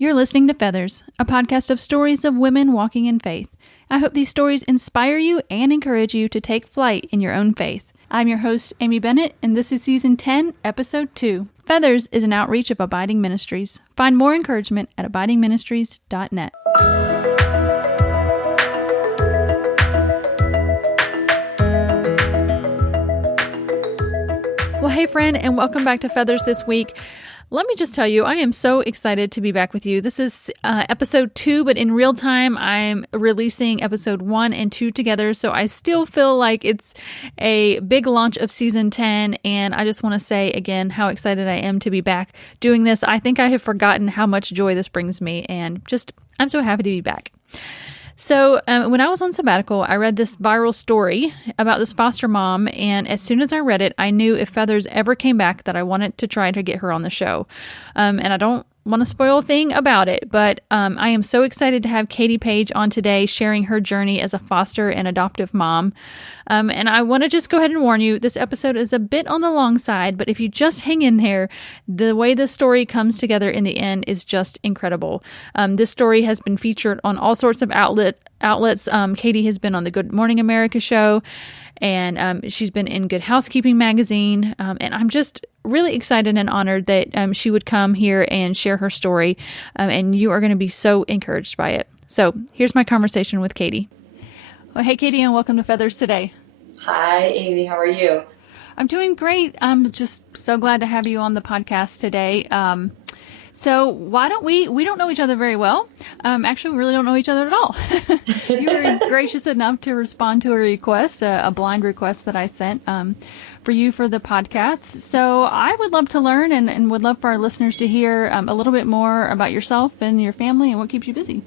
You're listening to Feathers, a podcast of stories of women walking in faith. I hope these stories inspire you and encourage you to take flight in your own faith. I'm your host, Amy Bennett, and this is Season 10, Episode 2. Feathers is an outreach of Abiding Ministries. Find more encouragement at abidingministries.net. Well, hey, friend, and welcome back to Feathers this week. Let me just tell you, I am so excited to be back with you. This is episode 2, but in real time, I'm releasing episode 1 and 2 together. So I still feel like it's a big launch of season 10. And I just want to say again how excited I am to be back doing this. I think I have forgotten how much joy this brings me. And I'm so happy to be back. So when I was on sabbatical, I read this viral story about this foster mom, and as soon as I read it, I knew if Feathers ever came back that I wanted to try to get her on the show. And I don't want to spoil a thing about it, but I am so excited to have Katie Page on today sharing her journey as a foster and adoptive mom. And I want to just go ahead and warn you, this episode is a bit on the long side, but if you just hang in there, the way the story comes together in the end is just incredible. This story has been featured on all sorts of outlets. Katie has been on the Good Morning America show, and she's been in Good Housekeeping magazine, and I'm just really excited and honored that she would come here and share her story, and you are going to be so encouraged by it. So here's my conversation with Katie. Well, hey, Katie, and welcome to Feathers today. Hi, Amy. How are you? I'm doing great. I'm just so glad to have you on the podcast today. So why don't we don't know each other very well. Actually, we really don't know each other at all. You were gracious enough to respond to a request, a blind request that I sent for you for the podcast. So I would love to learn and would love for our listeners to hear a little bit more about yourself and your family and what keeps you busy.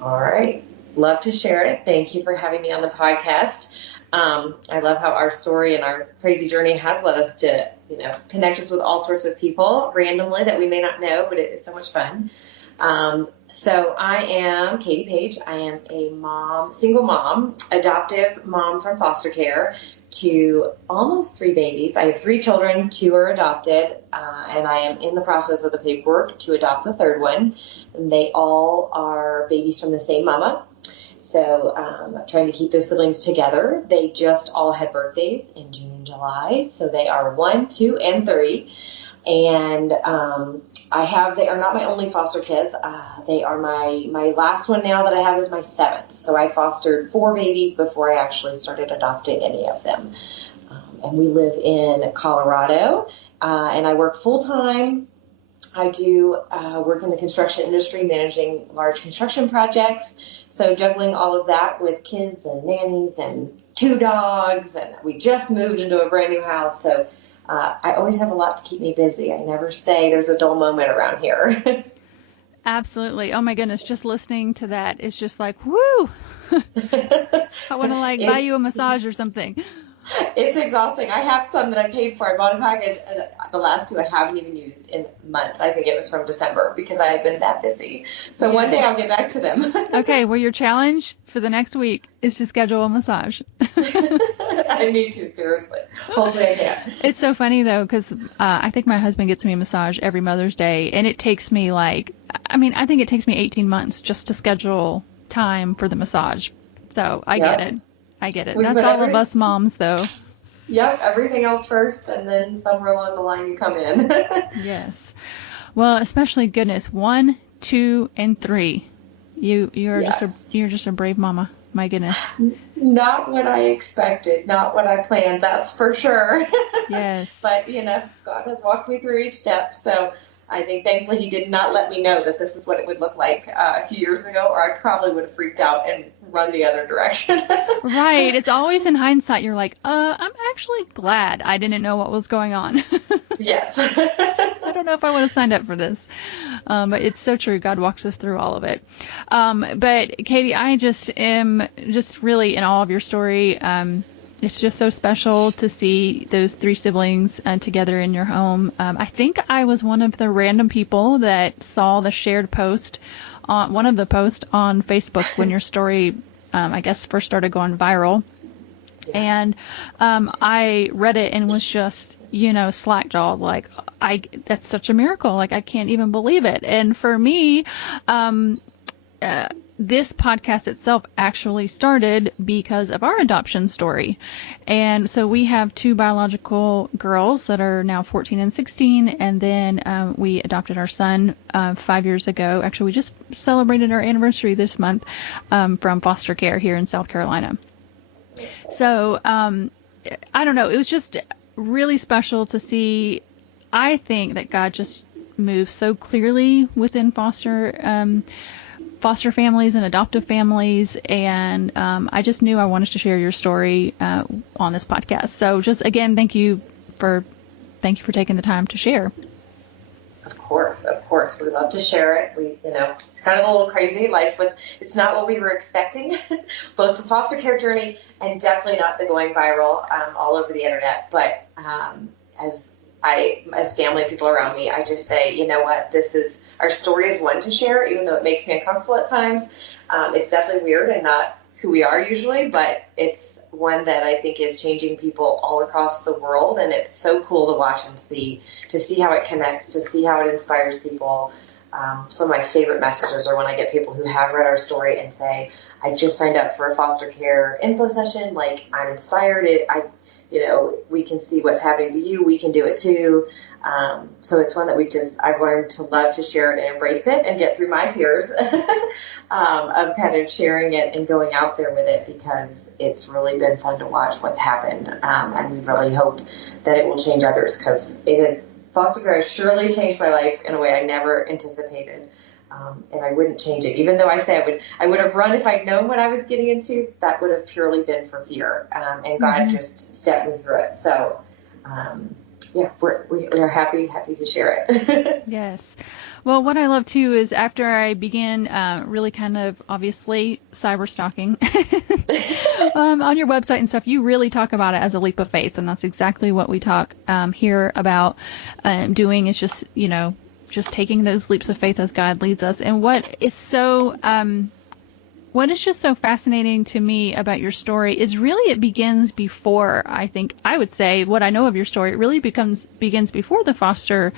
All right. Love to share it. Thank you for having me on the podcast. I love how our story and our crazy journey has led us to, connect us with all sorts of people randomly that we may not know, but it is so much fun. So I am Katie Page. I am a mom, single mom, adoptive mom from foster care to almost 3 babies. I have 3 children, 2 are adopted, and I am in the process of the paperwork to adopt the 3rd one. And they all are babies from the same mama. So I'm trying to keep those siblings together. They just all had birthdays in June and July. So they are 1, 2, and 3. And they are not my only foster kids. They are my last one now that I have is my 7th. So I fostered 4 babies before I actually started adopting any of them. And we live in Colorado, and I work full time. I do work in the construction industry, managing large construction projects. So juggling all of that with kids and nannies and 2 dogs, and we just moved into a brand new house. So I always have a lot to keep me busy. I never say there's a dull moment around here. Absolutely. Oh my goodness. Just listening to that is just like, woo. I want to buy you a massage or something. It's exhausting. I have some that I paid for. I bought a package, and the last 2 I haven't even used in months. I think it was from December because I have been that busy. So yes. One day I'll get back to them. Okay, well, your challenge for the next week is to schedule a massage. I need to, seriously. Hopefully I can. It's so funny, though, because I think my husband gets me a massage every Mother's Day, and it takes me I think it takes me 18 months just to schedule time for the massage. So I get it. That's all of us moms, though. Yep, everything else first, and then somewhere along the line you come in. Yes. Well, especially, goodness, 1, 2, and 3. You're just a brave mama. My goodness. Not what I expected, not what I planned, that's for sure. Yes. But, God has walked me through each step, so I think thankfully he did not let me know that this is what it would look like a few years ago, or I probably would have freaked out and run the other direction. Right. It's always in hindsight, you're like, I'm actually glad I didn't know what was going on. Yes. I don't know if I would have signed up for this. But it's so true. God walks us through all of it. But Katie, I just am just really in awe of your story. It's just so special to see those 3 siblings together in your home. I think I was one of the random people that saw the shared post on one of the posts on Facebook when your story, I guess, first started going viral. Yeah. And I read it and was just, slack-jawed, like, that's such a miracle. Like, I can't even believe it. And for me, this podcast itself actually started because of our adoption story. And so we have two biological girls that are now 14 and 16. And then we adopted our son 5 years ago. Actually, we just celebrated our anniversary this month from foster care here in South Carolina. So I don't know. It was just really special to see. I think that God just moves so clearly within foster families and adoptive families, and I just knew I wanted to share your story on this podcast. So just again, thank you for taking the time to share. Of course, we love to share it. It's kind of a little crazy. It's not what we were expecting, both the foster care journey and definitely not the going viral all over the internet. But as family people around me, I just say, you know what, our story is one to share, even though it makes me uncomfortable at times. It's definitely weird and not who we are usually, but it's one that I think is changing people all across the world. And it's so cool to watch and to see how it connects, to see how it inspires people. Some of my favorite messages are when I get people who have read our story and say, I just signed up for a foster care info session. Like, I'm inspired. We can see what's happening to you. We can do it too. So it's one that I've learned to love to share it and embrace it and get through my fears of kind of sharing it and going out there with it, because it's really been fun to watch what's happened. And we really hope that it will change others, because foster care has surely changed my life in a way I never anticipated. And I wouldn't change it. Even though I say I would have run if I'd known what I was getting into, that would have purely been for fear. And God just stepped me through it. So, we're happy to share it. Yes. Well, what I love too is after I began really kind of obviously cyber stalking on your website and stuff, you really talk about it as a leap of faith. And that's exactly what we talk here about doing, is just, just taking those leaps of faith as God leads us. And what is just so fascinating to me about your story is really it begins before, I would say, what I know of your story, it really begins before the fostering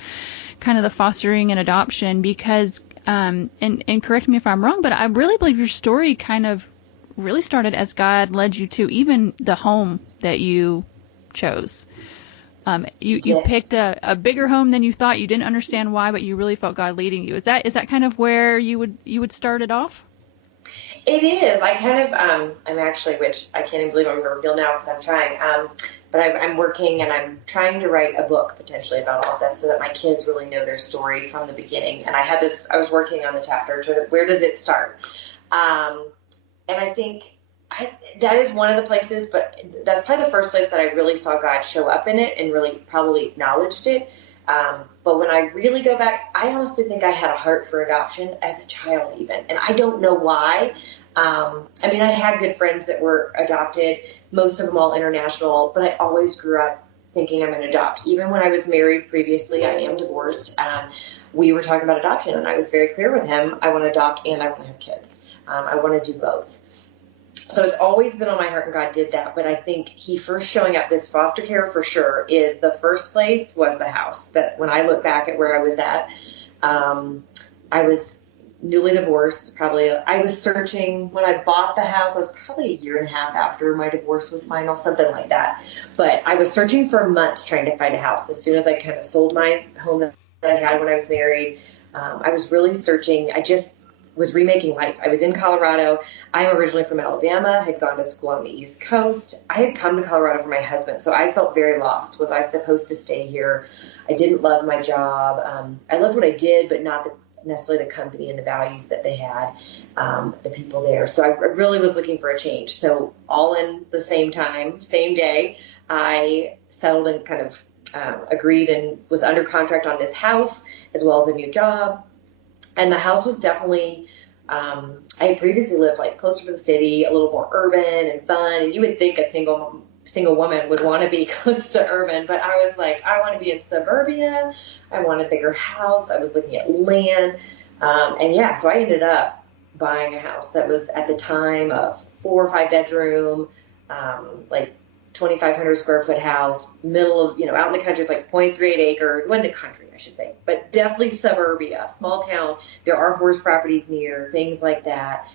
and adoption, because, and correct me if I'm wrong, but I really believe your story kind of really started as God led you to even the home that you chose. You picked a bigger home than you thought. You didn't understand why, but you really felt God leading you. Is that kind of where you would start it off? It is. I kind of, I'm actually, which I can't even believe I'm going to reveal now because I'm trying, but I'm working and I'm trying to write a book potentially about all of this so that my kids really know their story from the beginning. And I was working on the chapter, where does it start? And I think that is one of the places, but that's probably the first place that I really saw God show up in it and really probably acknowledged it. But when I really go back, I honestly think I had a heart for adoption as a child even. And I don't know why. I had good friends that were adopted, most of them all international, but I always grew up thinking I'm going to adopt. Even when I was married previously, I am divorced. We were talking about adoption, and I was very clear with him. I want to adopt and I want to have kids. I want to do both. So it's always been on my heart, and God did that. But I think he first showing up, this foster care for sure, is the first place was the house. That when I look back at where I was at, I was newly divorced. I was searching when I bought the house. I was probably a year and a half after my divorce was final, something like that. But I was searching for months trying to find a house. As soon as I kind of sold my home that I had when I was married, I was really searching. I just was remaking life. I was in Colorado. I'm originally from Alabama, had gone to school on the East Coast. I had come to Colorado for my husband, so I felt very lost. Was I supposed to stay here? I didn't love my job. I loved what I did, but not necessarily the company and the values that they had, the people there. So I really was looking for a change. So all in the same time, same day, I settled and kind of agreed and was under contract on this house as well as a new job. And the house was definitely, I had previously lived like closer to the city, a little more urban and fun. And you would think a single woman would want to be close to urban, but I was like, I want to be in suburbia. I want a bigger house. I was looking at land. So I ended up buying a house that was at the time a 4 or 5 bedroom, like 2,500 square foot house, middle of, out in the country. It's like 0.38 acres. Well, in the country, I should say, but definitely suburbia, small town. There are horse properties near, things like that.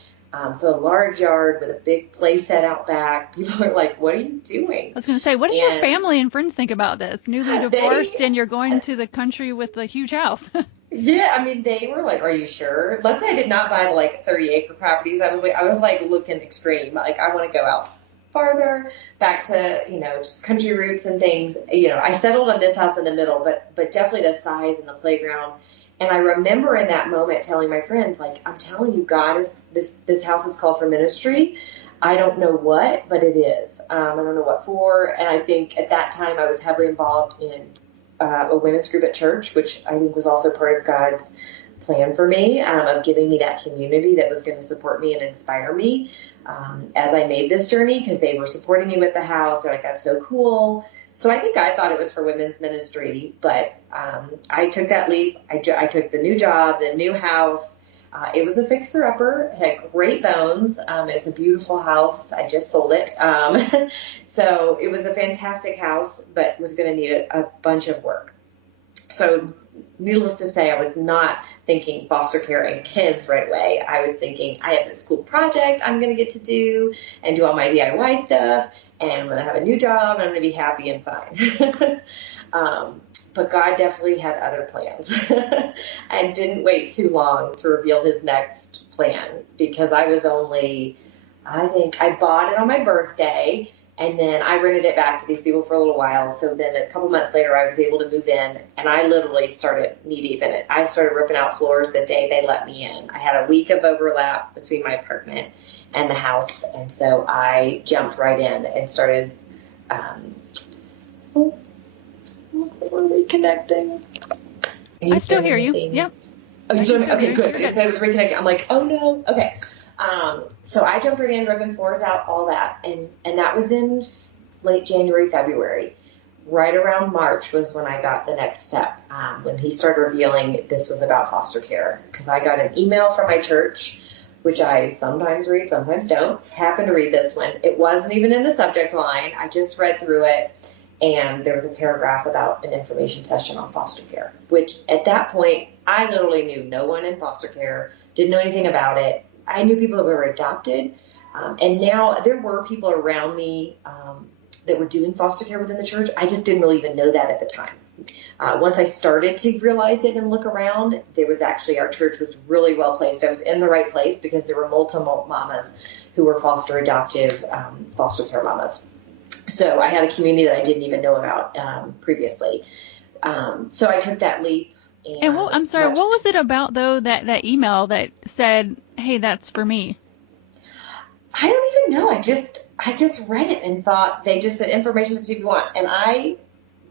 So a large yard with a big play set out back. People are like, what are you doing? I was going to say, what does your family and friends think about this? Newly divorced and you're going to the country with a huge house. Yeah, I mean, they were like, "Are you sure?" Luckily, I did not buy the like 30-acre properties. I was like looking extreme. Like, I want to go out farther, back to just country roots and things. I settled on this house in the middle, but definitely the size and the playground. And I remember in that moment telling my friends, like, "I'm telling you, God is this house is called for ministry. I don't know what, but it is. I don't know what for." And I think at that time I was heavily involved in a women's group at church, which I think was also part of God's plan for me, of giving me that community that was going to support me and inspire me as I made this journey, because they were supporting me with the house. They're like, "That's so cool." So I think I thought it was for women's ministry, but I took that leap. I took the new job, the new house. It was a fixer-upper. It had great bones. It's a beautiful house. I just sold it. So it was a fantastic house, but was going to need a bunch of work. So needless to say, I was not thinking foster care and kids right away. I was thinking, I have this cool project I'm going to get to do and do all my DIY stuff, and I'm going to have a new job, and I'm going to be happy and fine. But God definitely had other plans and didn't wait too long to reveal his next plan, because I think I bought it on my birthday, and then I rented it back to these people for a little while. So then a couple months later, I was able to move in, and I literally started knee deep in it. I started ripping out floors the day they let me in. I had a week of overlap between my apartment and the house, and so I jumped right in and started we're reconnecting. I still hear you. Yep. Oh, you still hear me? Okay, good. Because I was reconnecting. I'm like, oh no. Okay. So I jumped right in, ripping floors out, all that. And that was in late January, February. Right around March was when I got the next step, when he started revealing this was about foster care. Because I got an email from my church, which I sometimes read, sometimes don't. Happened to read this one. It wasn't even in the subject line. I just read through it. And there was a paragraph about an information session on foster care, which at that point, I literally knew no one in foster care, didn't know anything about it. I knew people that were adopted. And now there were people around me that were doing foster care within the church. I just didn't really even know that at the time. Once I started to realize it and look around, there was actually, our church was really well placed. I was in the right place because there were multiple mamas who were foster adoptive foster care mamas. So I had a community that I didn't even know about previously. So I took that leap. And I'm sorry, what was it about, though, that email that said, hey, that's for me? I don't even know. I just read it and thought they just said information to see if you want. And I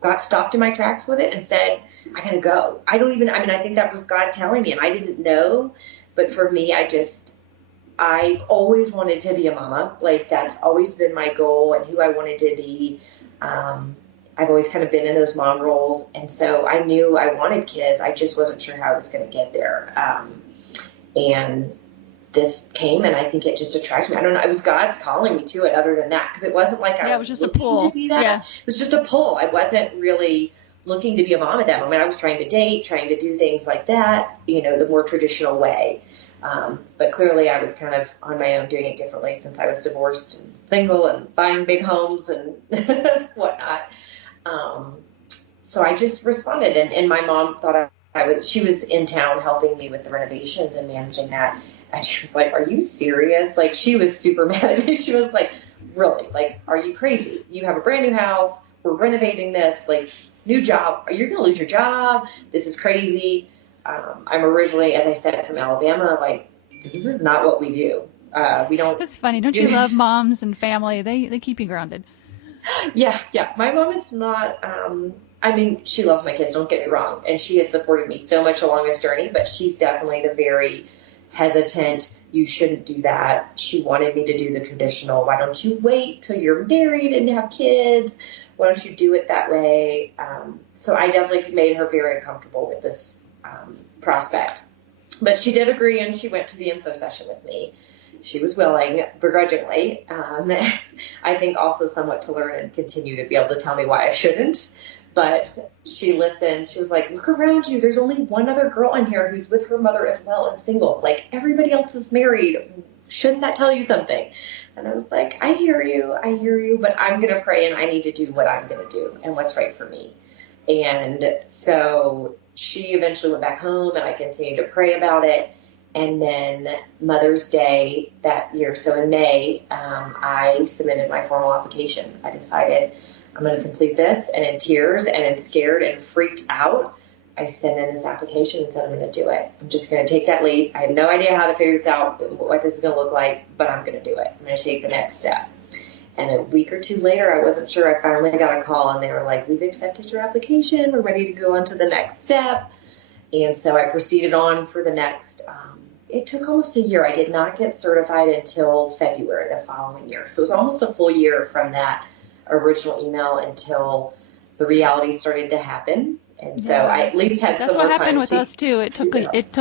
got stopped in my tracks with it and said, I got to go. I think that was God telling me, and I didn't know. But for me, I always wanted to be a mama. Like, that's always been my goal and who I wanted to be. I've always kind of been in those mom roles. And so I knew I wanted kids. I just wasn't sure how I was going to get there. And this came, and I think it just attracted me. I don't know. It was God's calling me to it, other than that. Because it wasn't like I was just a pull. To be that. Yeah. It was just a pull. I wasn't really looking to be a mom at that moment. I was trying to date, trying to do things like that, the more traditional way. But clearly I was kind of on my own doing it differently since I was divorced and single and buying big homes and whatnot. So I just responded, and my mom thought she was in town helping me with the renovations and managing that. And she was like, are you serious? Like, she was super mad at me. She was like, really? Like, are you crazy? You have a brand new house. We're renovating this, like, new job. You're going to lose your job. This is crazy. I'm originally, as I said, from Alabama. Like, this is not what we do. We don't. That's funny. Don't you love moms and family? They keep you grounded. Yeah. My mom is not. She loves my kids. Don't get me wrong, and she has supported me so much along this journey. But she's definitely the very hesitant. You shouldn't do that. She wanted me to do the traditional. Why don't you wait till you're married and have kids? Why don't you do it that way? So I definitely made her very uncomfortable with this prospect. But she did agree, and she went to the info session with me. she was willing, begrudgingly. I think also somewhat to learn and continue to be able to tell me why I shouldn't. But she listened. She was like, look around you. There's only one other girl in here who's with her mother as well and single. Like, everybody else is married. Shouldn't that tell you something? And I was like, I hear you, but I'm going to pray and I need to do what I'm going to do and what's right for me. And so she eventually went back home and I continued to pray about it. And then Mother's Day that year, so in May, I submitted my formal application. I decided I'm going to complete this, and in tears and in scared and freaked out, I sent in this application and said, I'm going to do it. I'm just going to take that leap. I have no idea how to figure this out, what this is going to look like, but I'm going to do it. I'm going to take the next step. And a week or two later, I wasn't sure. I finally got a call, and they were like, we've accepted your application. We're ready to go on to the next step. And so I proceeded on for the next. It took almost a year. I did not get certified until February the following year. So it was almost a full year from that original email until the reality started to happen. And so I at least had some more time. That's what happened with us too. It took it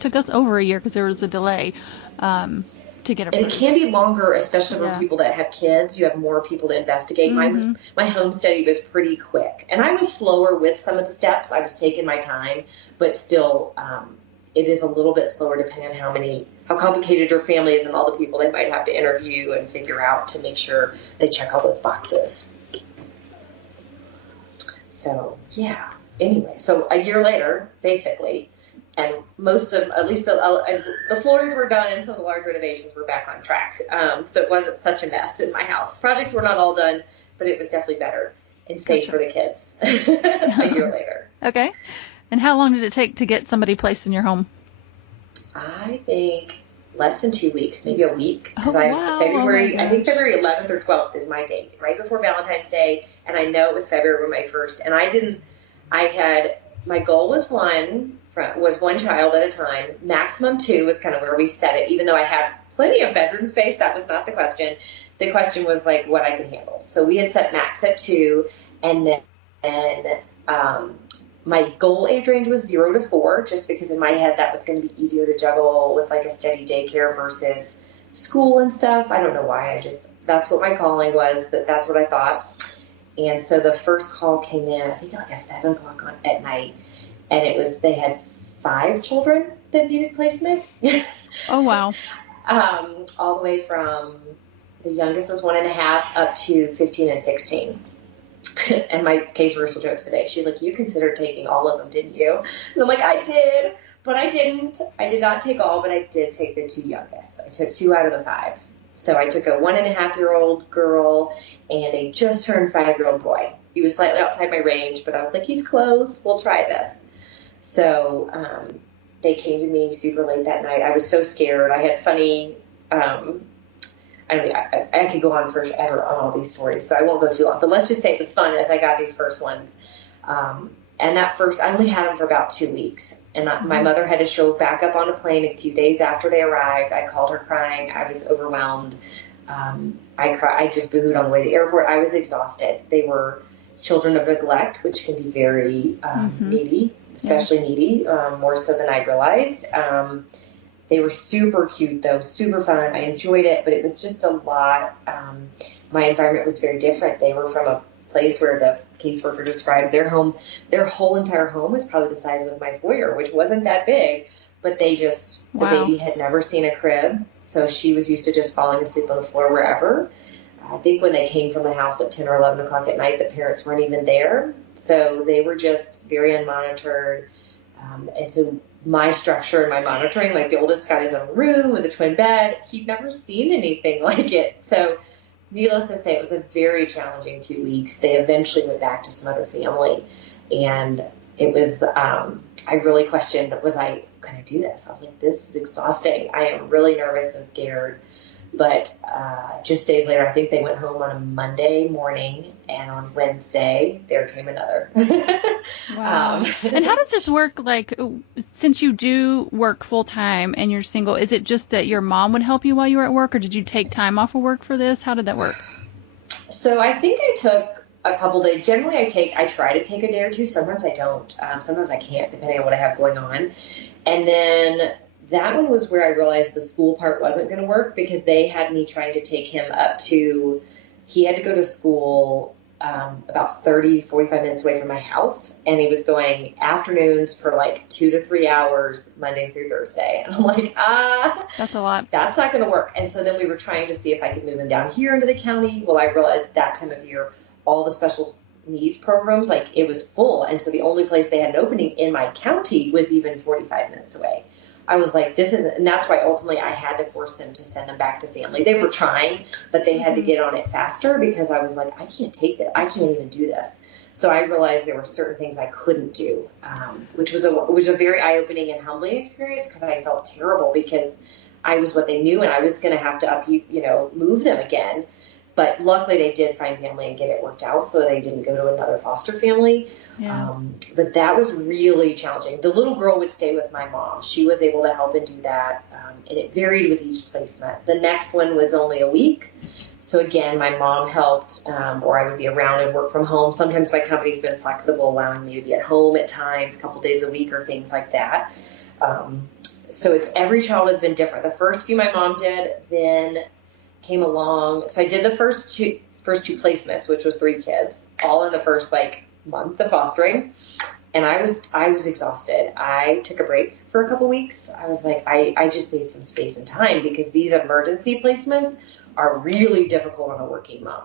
took us over a year because there was a delay to get approved. And it can be longer, especially for people that have kids. You have more people to investigate. Mm-hmm. My home study was pretty quick, and I was slower with some of the steps. I was taking my time, but still, it is a little bit slower depending on how complicated your family is and all the people they might have to interview and figure out to make sure they check all those boxes. So, yeah. Anyway, so a year later, basically, and most of, at least the floors were done and some of the large renovations were back on track. So it wasn't such a mess in my house. Projects were not all done, but it was definitely better and safe for the kids a year later. Okay. And how long did it take to get somebody placed in your home? I think less than 2 weeks, maybe a week. Because wow. I think February 11th or 12th is my date, right before Valentine's Day. And I know it was February my first. And my goal was one child at a time. Maximum 2 was kind of where we set it, even though I had plenty of bedroom space. That was not the question. The question was like what I could handle. So we had set max at 2, and then my goal age range was 0 to 4, just because in my head that was going to be easier to juggle with like a steady daycare versus school and stuff. I don't know why. That's what my calling was. That's what I thought. And so the first call came in, I think like at 7 o'clock at night, and they had 5 children that needed placement. Oh wow! All the way from the youngest was 1.5 up to 15 and 16. And my case rehearsal jokes today. She's like, you considered taking all of them, didn't you? And I'm like, I did, but I didn't. I did not take all, but I did take the 2 youngest. I took 2 out of the 5. So I took a 1.5-year-old girl and a just turned 5-year-old boy. He was slightly outside my range, but I was like, he's close. We'll try this. So they came to me super late that night. I was so scared. I had funny I could go on forever on all these stories, so I won't go too long. But let's just say it was fun as I got these first ones. And that first, I only had them for about 2 weeks. And my mother had to show back up on a plane a few days after they arrived. I called her crying. I was overwhelmed. I just boohooed on the way to the airport. I was exhausted. They were children of neglect, which can be very needy, especially needy, more so than I realized. They were super cute, though, super fun. I enjoyed it, but it was just a lot. My environment was very different. They were from a place where the caseworker described their whole entire home was probably the size of my foyer, which wasn't that big, but the baby had never seen a crib, so she was used to just falling asleep on the floor wherever. I think when they came from the house at 10 or 11 o'clock at night, the parents weren't even there, so they were just very unmonitored. And so my structure and my monitoring, like the oldest got his own room with a twin bed. He'd never seen anything like it. So needless to say, it was a very challenging 2 weeks. They eventually went back to some other family. And it was, I really questioned, could I do this? I was like, this is exhausting. I am really nervous and scared. But just days later, I think they went home on a Monday morning, and on Wednesday, there came another. Wow. And how does this work? Like, since you do work full time and you're single, is it just that your mom would help you while you were at work, or did you take time off of work for this? How did that work? So I think I took a couple days. Generally, I try to take a day or two. Sometimes I don't. Sometimes I can't, depending on what I have going on. And then that one was where I realized the school part wasn't going to work, because they had me trying to take him up to, he had to go to school about 30, 45 minutes away from my house. And he was going afternoons for like 2 to 3 hours, Monday through Thursday. And I'm like, that's a lot. That's not going to work. And so then we were trying to see if I could move him down here into the county. Well, I realized that time of year, all the special needs programs, like it was full. And so the only place they had an opening in my county was even 45 minutes away. I was like, this isn't, and that's why ultimately I had to force them to send them back to family. They were trying, but they had to get on it faster, because I was like, I can't take it. I can't even do this. So I realized there were certain things I couldn't do, which was a very eye-opening and humbling experience, because I felt terrible, because I was what they knew, and I was going to have to move them again. But luckily they did find family and get it worked out, so they didn't go to another foster family. Yeah. But that was really challenging. The little girl would stay with my mom. She was able to help and do that. And it varied with each placement. The next one was only a week. So again, my mom helped, or I would be around and work from home. Sometimes my company's been flexible, allowing me to be at home at times, a couple days a week or things like that. So it's, every child has been different. The first few my mom did, then came along. So I did the first two placements, which was 3 kids, all in the first month of fostering. And I was exhausted. I took a break for a couple weeks. I was like, I just need some space and time, because these emergency placements are really difficult on a working mom.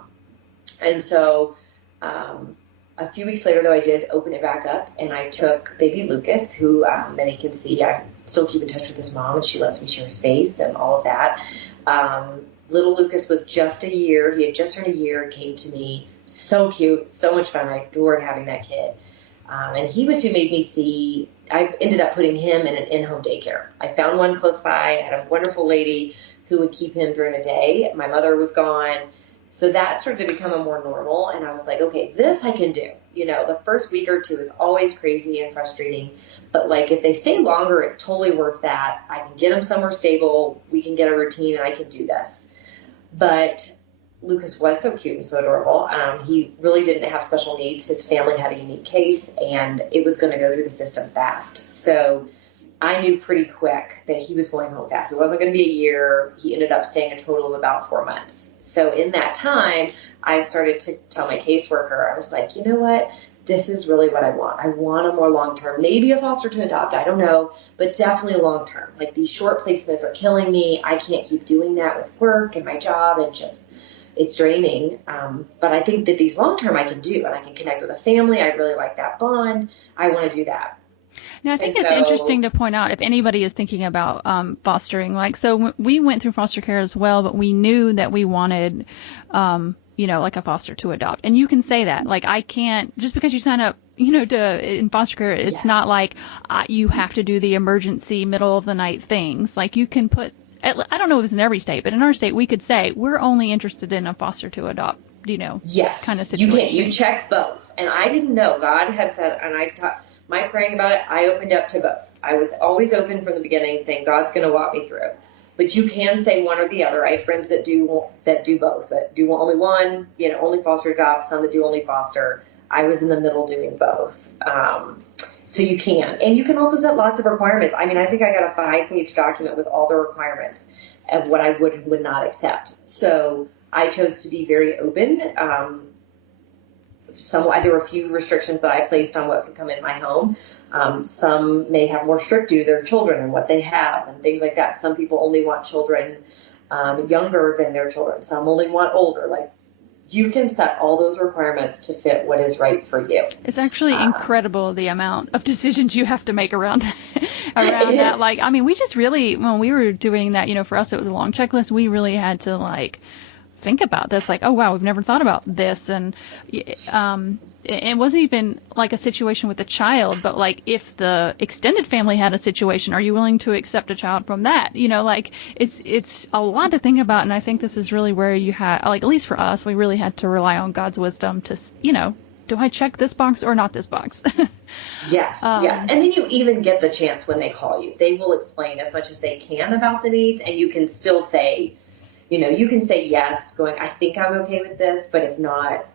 And so a few weeks later, though, I did open it back up, and I took baby Lucas, who many can see, I still keep in touch with his mom, and she lets me share space and all of that. Little Lucas was just a year. He had just turned a year, came to me. So cute, so much fun. I adored having that kid. And he was who made me see, I ended up putting him in an in-home daycare. I found one close by. I had a wonderful lady who would keep him during the day. My mother was gone. So that started to become a more normal. And I was like, okay, this I can do. The first week or two is always crazy and frustrating. But if they stay longer, it's totally worth that. I can get them somewhere stable. We can get a routine, and I can do this. But Lucas was so cute and so adorable. He really didn't have special needs. His family had a unique case, and it was going to go through the system fast. So I knew pretty quick that he was going home fast. It wasn't going to be a year. He ended up staying a total of about 4 months. So in that time, I started to tell my caseworker, I was like, you know what? This is really what I want. I want a more long-term, maybe a foster to adopt, I don't know, but definitely long-term. These short placements are killing me. I can't keep doing that with work and my job, and it's draining. But I think that these long-term I can do, and I can connect with a family. I really like that bond. I want to do that. Now, I think it's interesting to point out, if anybody is thinking about fostering, so we went through foster care as well, but we knew that we wanted, a foster to adopt. And you can say that. I can't, just because you sign up, in foster care, it's Yes. not like you have to do the emergency middle of the night things. You can put, I don't know if it's in every state, but in our state, we could say we're only interested in a foster to adopt, yes, kind of situation. You can. You check both. And I didn't know. God had said, and I taught my praying about it, I opened up to both. I was always open from the beginning, saying God's going to walk me through. But you can say one or the other. I have friends that do both, that do only one, only foster adopt, some that do only foster. I was in the middle doing both. So you can. And you can also set lots of requirements. I think I got a 5-page document with all the requirements of what I would not accept. So I chose to be very open. There were a few restrictions that I placed on what could come in my home. Some may have more strict to their children and what they have and things like that. Some people only want children younger than their children. Some only want older. You can set all those requirements to fit what is right for you. It's actually incredible the amount of decisions you have to make around that. We just really, when we were doing that, for us it was a long checklist. We really had to think about this. Oh wow, we've never thought about this. And it wasn't even a situation with a child, but if the extended family had a situation, are you willing to accept a child from that? It's a lot to think about. And I think this is really where you had, at least for us, we really had to rely on God's wisdom to, do I check this box or not this box? Yes. And then you even get the chance when they call you. They will explain as much as they can about the needs, and you can still say, you can say yes, going, I think I'm okay with this, but if not,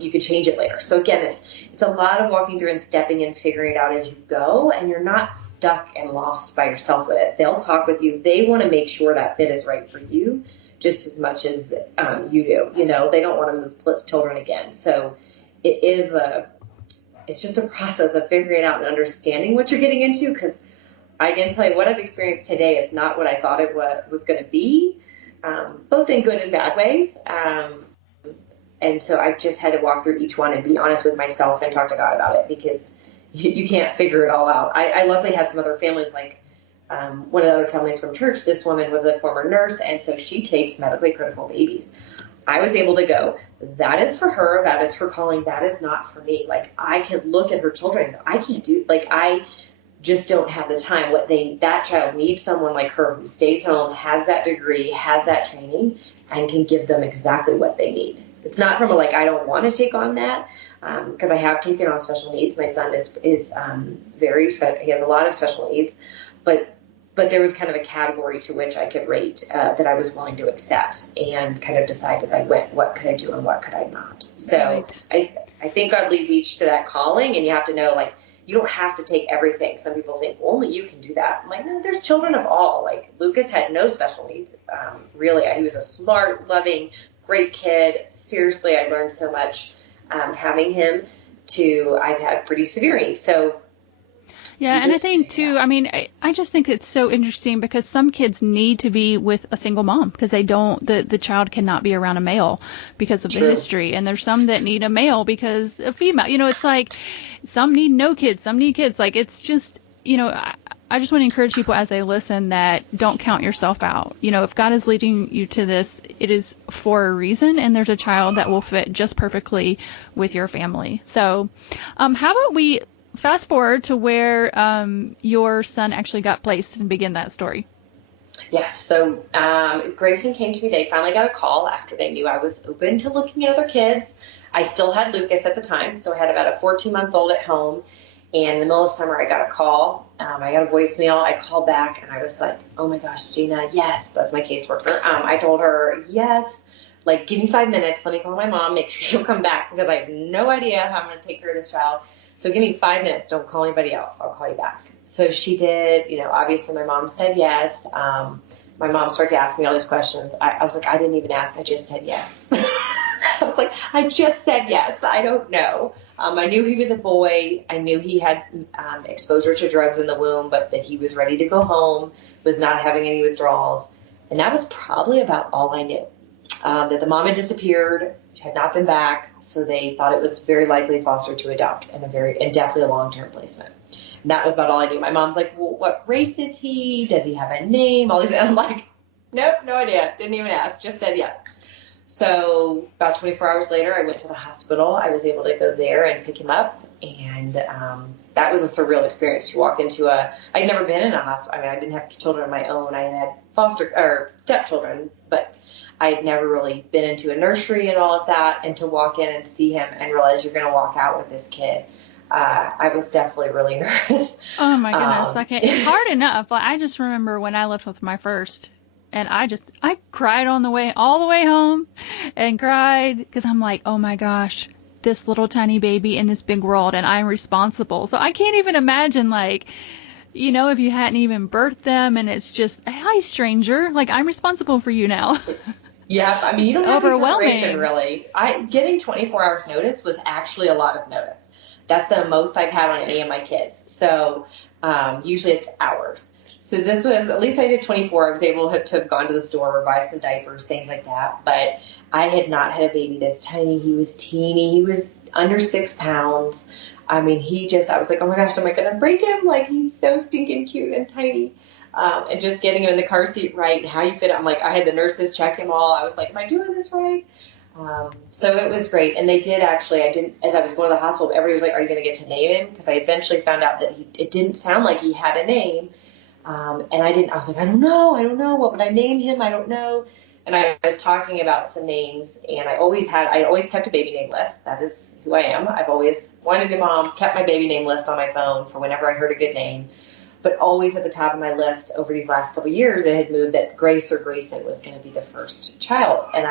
you could change it later. So again, it's a lot of walking through and stepping and figuring it out as you go, and you're not stuck and lost by yourself with it. They'll talk with you. They want to make sure that fit is right for you just as much as you do. You know, they don't want to move children again. So it's just a process of figuring out and understanding what you're getting into, because I can tell you what I've experienced today is not what I thought it was going to be, both in good and bad ways. And so I just had to walk through each one and be honest with myself and talk to God about it, because you can't figure it all out. I luckily had some other families, like one of the other families from church. This woman was a former nurse, and so she takes medically critical babies. I was able to go, that is for her, that is her calling, that is not for me. Like, I could look at her children and go, I can't do, like, I just don't have the time. That child needs someone like her who stays home, has that degree, has that training, and can give them exactly what they need. It's not from I don't want to take on that, because I have taken on special needs. My son is very special. He has a lot of special needs, but there was kind of a category to which I could rate that I was willing to accept and kind of decide as I went, what could I do and what could I not. So right. I think God leads each to that calling, and you have to know, like, you don't have to take everything. Some people think, well, only you can do that. I'm like, no, there's children of all. Like, Lucas had no special needs. Really, he was a smart, loving, great kid. Seriously, I learned so much having him I've had pretty severe needs. So yeah, and I think too, I mean, I just think it's so interesting because some kids need to be with a single mom because the child cannot be around a male because of the history. And there's some that need a male because a female, it's like some need no kids, some need kids. Like, it's just, I just want to encourage people as they listen that don't count yourself out. If God is leading you to this, it is for a reason, and there's a child that will fit just perfectly with your family. So how about we fast forward to where your son actually got placed and begin that story. Yes. So Grayson came to me. They finally got a call after they knew I was open to looking at other kids. I still had Lucas at the time, so I had about a 14-month-old at home. And in the middle of summer, I got a call. I got a voicemail. I called back, and I was like, oh, my gosh, Gina, yes. That's my caseworker. I told her, yes. Like, give me 5 minutes. Let me call my mom, make sure she'll come back, because I have no idea how I'm going to take care of this child. So give me 5 minutes. Don't call anybody else. I'll call you back. So she did. Obviously my mom said yes. My mom started to ask me all these questions. I was like, I didn't even ask. I just said yes. I was like, I just said yes. I don't know. I knew he was a boy. I knew he had exposure to drugs in the womb, but that he was ready to go home, was not having any withdrawals. And that was probably about all I knew. That the mom had disappeared, had not been back, so they thought it was very likely foster to adopt and definitely a long-term placement. And that was about all I knew. My mom's like, well, what race is he? Does he have a name? All these, and I'm like, nope, no idea. Didn't even ask. Just said yes. So about 24 hours later, I went to the hospital. I was able to go there and pick him up. And that was a surreal experience to walk into I'd never been in a hospital. I mean, I didn't have children of my own. I had stepchildren, but I had never really been into a nursery and all of that. And to walk in and see him and realize you're going to walk out with this kid, I was definitely really nervous. Oh my goodness. It's hard enough. Like, I just remember when I left with my first, and I cried all the way home and cried because I'm like, oh my gosh, this little tiny baby in this big world, and I'm responsible. So I can't even imagine, like, if you hadn't even birthed them and it's just, hi, stranger, like, I'm responsible for you now. Yeah, I mean, you don't have overwhelming, really. Getting 24 hours notice was actually a lot of notice. That's the most I've had on any of my kids. So usually it's hours. So this was, at least I did 24. I was able to have gone to the store or buy some diapers, things like that. But I had not had a baby this tiny. He was teeny. He was under 6 pounds. I mean, I was like, oh my gosh, am I going to break him? Like, he's so stinking cute and tiny. And just getting him in the car seat right and how you fit it. I'm like, I had the nurses check him all. I was like, am I doing this right? So it was great. And they did actually, as I was going to the hospital, everybody was like, are you going to get to name him? Because I eventually found out that it didn't sound like he had a name. And I was like, I don't know. What would I name him? I don't know. And I was talking about some names, and I always kept a baby name list. That is who I am. I've always wanted a mom, kept my baby name list on my phone for whenever I heard a good name. But always at the top of my list over these last couple of years, it had moved that Grace or Grayson was going to be the first child. And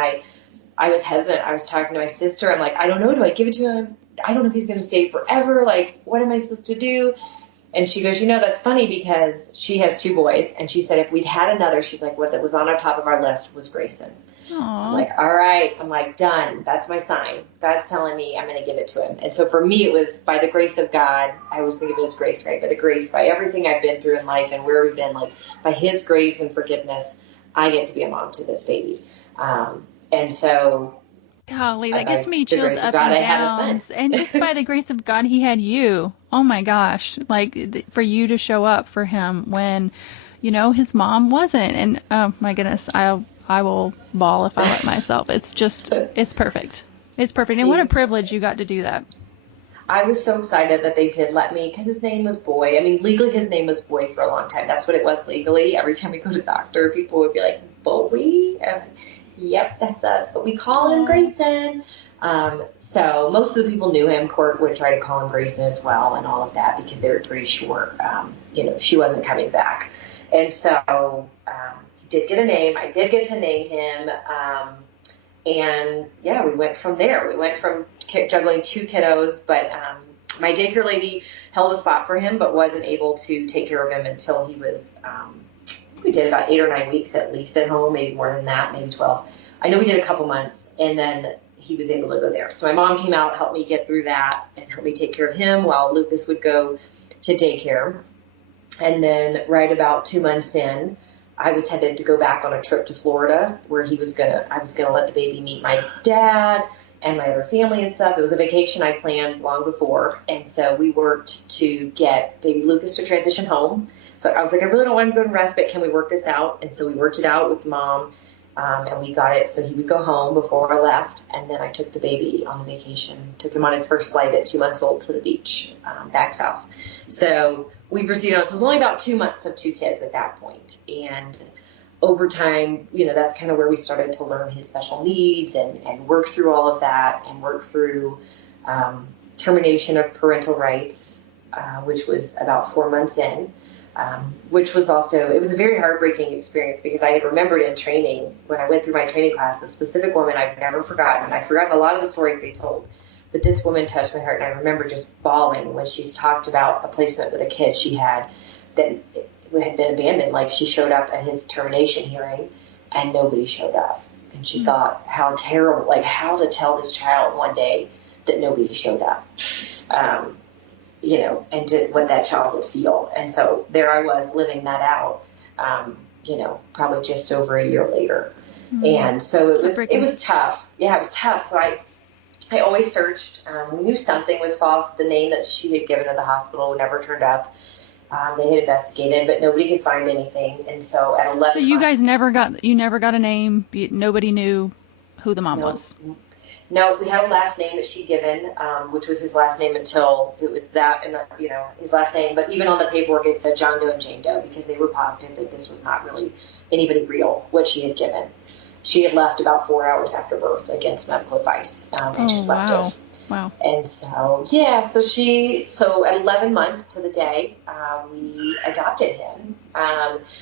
I was hesitant. I was talking to my sister. I'm like, I don't know. Do I give it to him? I don't know if he's going to stay forever. Like, what am I supposed to do? And she goes, that's funny because she has 2 boys. And she said, if we'd had another, she's like, what that was on our top of our list was Grayson. Aww. I'm like, all right. I'm like, done. That's my sign. God's telling me I'm going to give it to him. And so for me, it was by the grace of God. I always think of it as grace, right? By the grace, by everything I've been through in life and where we've been, like by his grace and forgiveness, I get to be a mom to this baby. And so, golly, that gives me chills up and downs. And just by the grace of God, he had you. Oh my gosh. Like for you to show up for him when, his mom wasn't. And oh my goodness, I will bawl if I let myself. It's perfect. It's perfect. And what a privilege you got to do that. I was so excited that they did let me, because his name was Boy. I mean, legally his name was Boy for a long time. That's what it was legally. Every time we go to the doctor, people would be like, Boy? Yep, that's us. But we call him Grayson. So most of the people knew him. Court would try to call him Grayson as well and all of that because they were pretty sure, she wasn't coming back. And so he did get a name. I did get to name him. And yeah, we went from there. We went from juggling 2 kiddos, but my daycare lady held a spot for him, but wasn't able to take care of him until he was, we did about 8 or 9 weeks at least at home, maybe more than that, maybe 12. I know we did a couple months, and then he was able to go there. So my mom came out, helped me get through that, and helped me take care of him while Lucas would go to daycare. And then right about 2 months in, I was headed to go back on a trip to Florida where I was gonna let the baby meet my dad and my other family and stuff. It was a vacation I planned long before. And so we worked to get baby Lucas to transition home. So I was like, I really don't want to go to respite. Can we work this out? And so we worked it out with Mom, and we got it so he would go home before I left. And then I took the baby on the vacation, took him on his first flight at 2 months old to the beach, back south. So we proceeded on. So it was only about 2 months of 2 kids at that point. And over time, that's kind of where we started to learn his special needs and work through all of that and work through termination of parental rights, which was about 4 months in, which was also, it was a very heartbreaking experience because I had remembered in training, when I went through my training class, a specific woman I've never forgotten. And I've forgotten a lot of the stories they told. But this woman touched my heart, and I remember just bawling when she's talked about a placement with a kid she had that had been abandoned. Like, she showed up at his termination hearing, and nobody showed up. And she thought, how terrible, like, how to tell this child one day that nobody showed up, and what that child would feel. And so there I was living that out, probably just over a year later. And so it was tough. Yeah, it was tough. So I always searched. We knew something was false. The name that she had given at the hospital never turned up. They had investigated, but nobody could find anything. And so at 11 So you guys never got a name. Nobody knew who the mom was. No, we had a last name that she'd given, which was his last name until it was that, and his last name. But even on the paperwork, it said John Doe and Jane Doe because they were positive that this was not really anybody real, what she had given. She had left about 4 hours after birth against medical advice, and just left us. Wow. And so, so at 11 months to the day, we adopted him,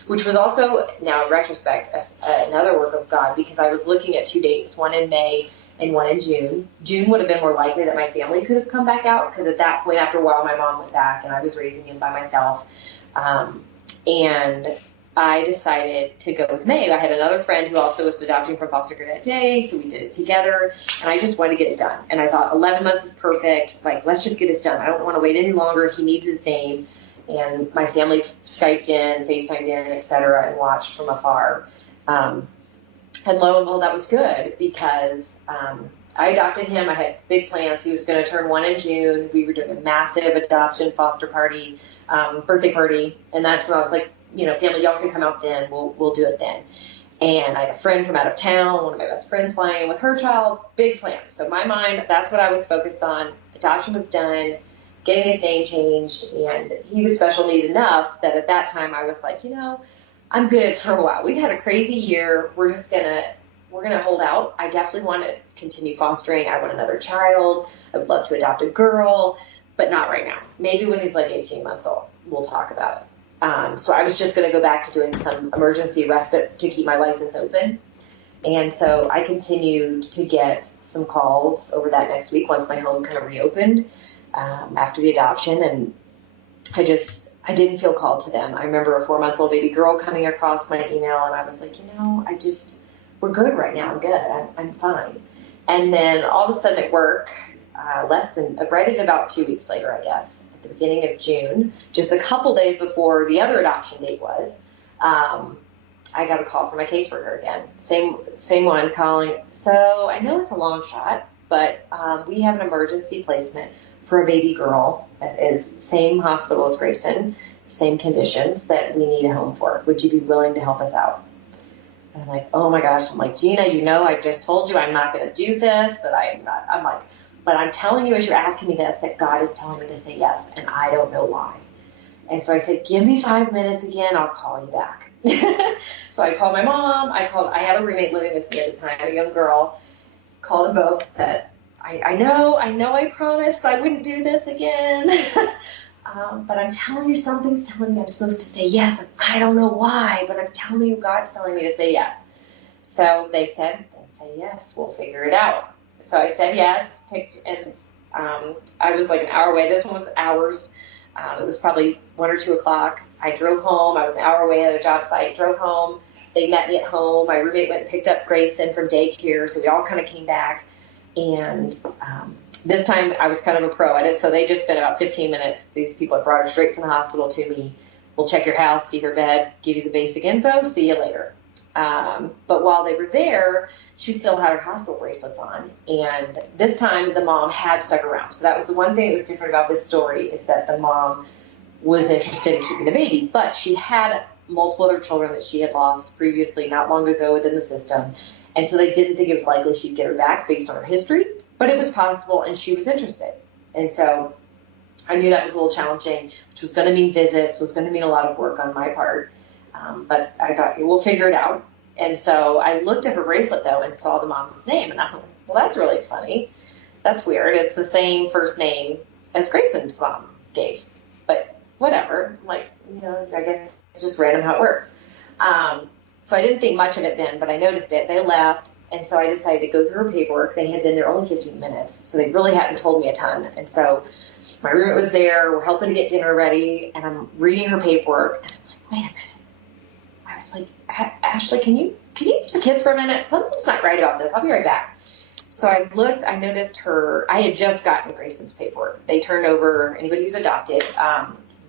which was also, now in retrospect, another work of God, because I was looking at 2 dates, one in May and one in June. June would have been more likely that my family could have come back out, because at that point, after a while, my mom went back, and I was raising him by myself. And I decided to go with May. I had another friend who also was adopting from foster care that day, so we did it together, and I just wanted to get it done. And I thought 11 months is perfect. Like, let's just get this done. I don't want to wait any longer. He needs his name. And my family Skyped in, FaceTimed in, et cetera, and watched from afar. And lo and behold, that was good because I adopted him. I had big plans. He was going to turn 1 in June. We were doing a massive adoption foster party, birthday party, and that's when I was like, family, y'all can come out then. We'll do it then. And I had a friend from out of town, one of my best friends flying with her child, big plans. So in my mind, that's what I was focused on. Adoption was done, getting his name changed, and he was special needs enough that at that time I was like, I'm good for a while. We've had a crazy year. We're gonna hold out. I definitely want to continue fostering. I want another child. I would love to adopt a girl, but not right now. Maybe when he's like 18 months old, we'll talk about it. So I was just going to go back to doing some emergency respite to keep my license open. And so I continued to get some calls over that next week once my home kind of reopened after the adoption. And I didn't feel called to them. I remember a 4-month-old baby girl coming across my email, and I was like, we're good right now. I'm good. I'm fine. And then all of a sudden at work, right at about 2 weeks later, I guess, at the beginning of June, just a couple days before the other adoption date was, I got a call from my caseworker again. Same one calling. So I know it's a long shot, but we have an emergency placement for a baby girl that is same hospital as Grayson, same conditions that we need a home for. Would you be willing to help us out? And I'm like, oh my gosh. I'm like, Gina, I just told you I'm not going to do this, that I'm like, but I'm telling you as you're asking me this, that God is telling me to say yes, and I don't know why. And so I said, give me 5 minutes again, I'll call you back. So I called my mom, I had a roommate living with me at the time, a young girl, called them both, said, I know I promised I wouldn't do this again. But I'm telling you, something's telling me I'm supposed to say yes. And I don't know why, but I'm telling you, God's telling me to say yes. So they said, then say yes, we'll figure it out. So I said yes, and I was like an hour away. This one was hours. It was probably 1 or 2 o'clock. I drove home. I was an hour away at a job site, drove home. They met me at home. My roommate went and picked up Grayson from daycare, so we all kind of came back. And this time I was kind of a pro at it, so they just spent about 15 minutes. These people had brought her straight from the hospital to me. We'll check your house, see her bed, give you the basic info, see you later. But while they were there, she still had her hospital bracelets on. And this time the mom had stuck around. So that was the one thing that was different about this story, is that the mom was interested in keeping the baby. But she had multiple other children that she had lost previously, not long ago, within the system. And so they didn't think it was likely she'd get her back based on her history. But it was possible, and she was interested. And so I knew that was a little challenging, which was going to mean visits, was going to mean a lot of work on my part. But I thought, we'll figure it out. And so I looked at her bracelet, though, and saw the mom's name. And I'm like, well, that's really funny. That's weird. It's the same first name as Grayson's mom gave. But whatever. Like, I guess it's just random how it works. So I didn't think much of it then, but I noticed it. They left. And so I decided to go through her paperwork. They had been there only 15 minutes, so they really hadn't told me a ton. And so my roommate was there. We're helping to get dinner ready, and I'm reading her paperwork. And I'm like, wait a minute. I was like, Ashley, can you use the kids for a minute? Something's not right about this. I'll be right back. So I noticed I had just gotten Grayson's paperwork. They turned over, anybody who's adopted,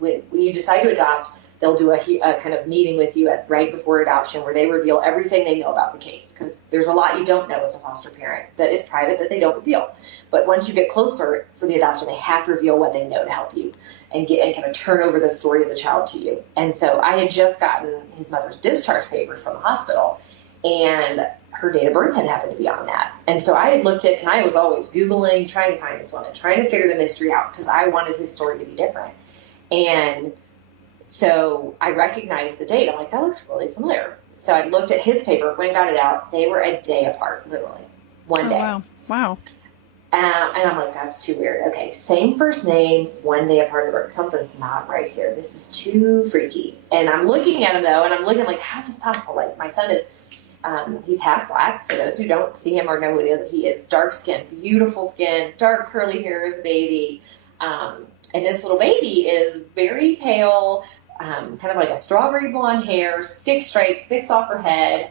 when you decide to adopt, they'll do a kind of meeting with you right before adoption where they reveal everything they know about the case, because there's a lot you don't know as a foster parent that is private that they don't reveal. But once you get closer for the adoption, they have to reveal what they know to help you and kind of turn over the story of the child to you. And so I had just gotten his mother's discharge papers from the hospital, and her date of birth had happened to be on that. And so I had looked at, and I was always Googling, trying to find this woman, trying to figure the mystery out, because I wanted his story to be different. And so I recognized the date. I'm like, that looks really familiar. So I looked at his paper, went and got it out. They were a day apart, literally. One day. Wow. And I'm like, that's too weird. Okay, same first name, 1 day apart of birth. Something's not right here. This is too freaky. And I'm looking at him, though, and I'm looking like, how's this possible? Like, my son is, he's half black. For those who don't see him or know who he is, dark skin, beautiful skin, dark curly hair as a baby. And this little baby is very pale, kind of like a strawberry blonde hair, stick straight, sticks off her head.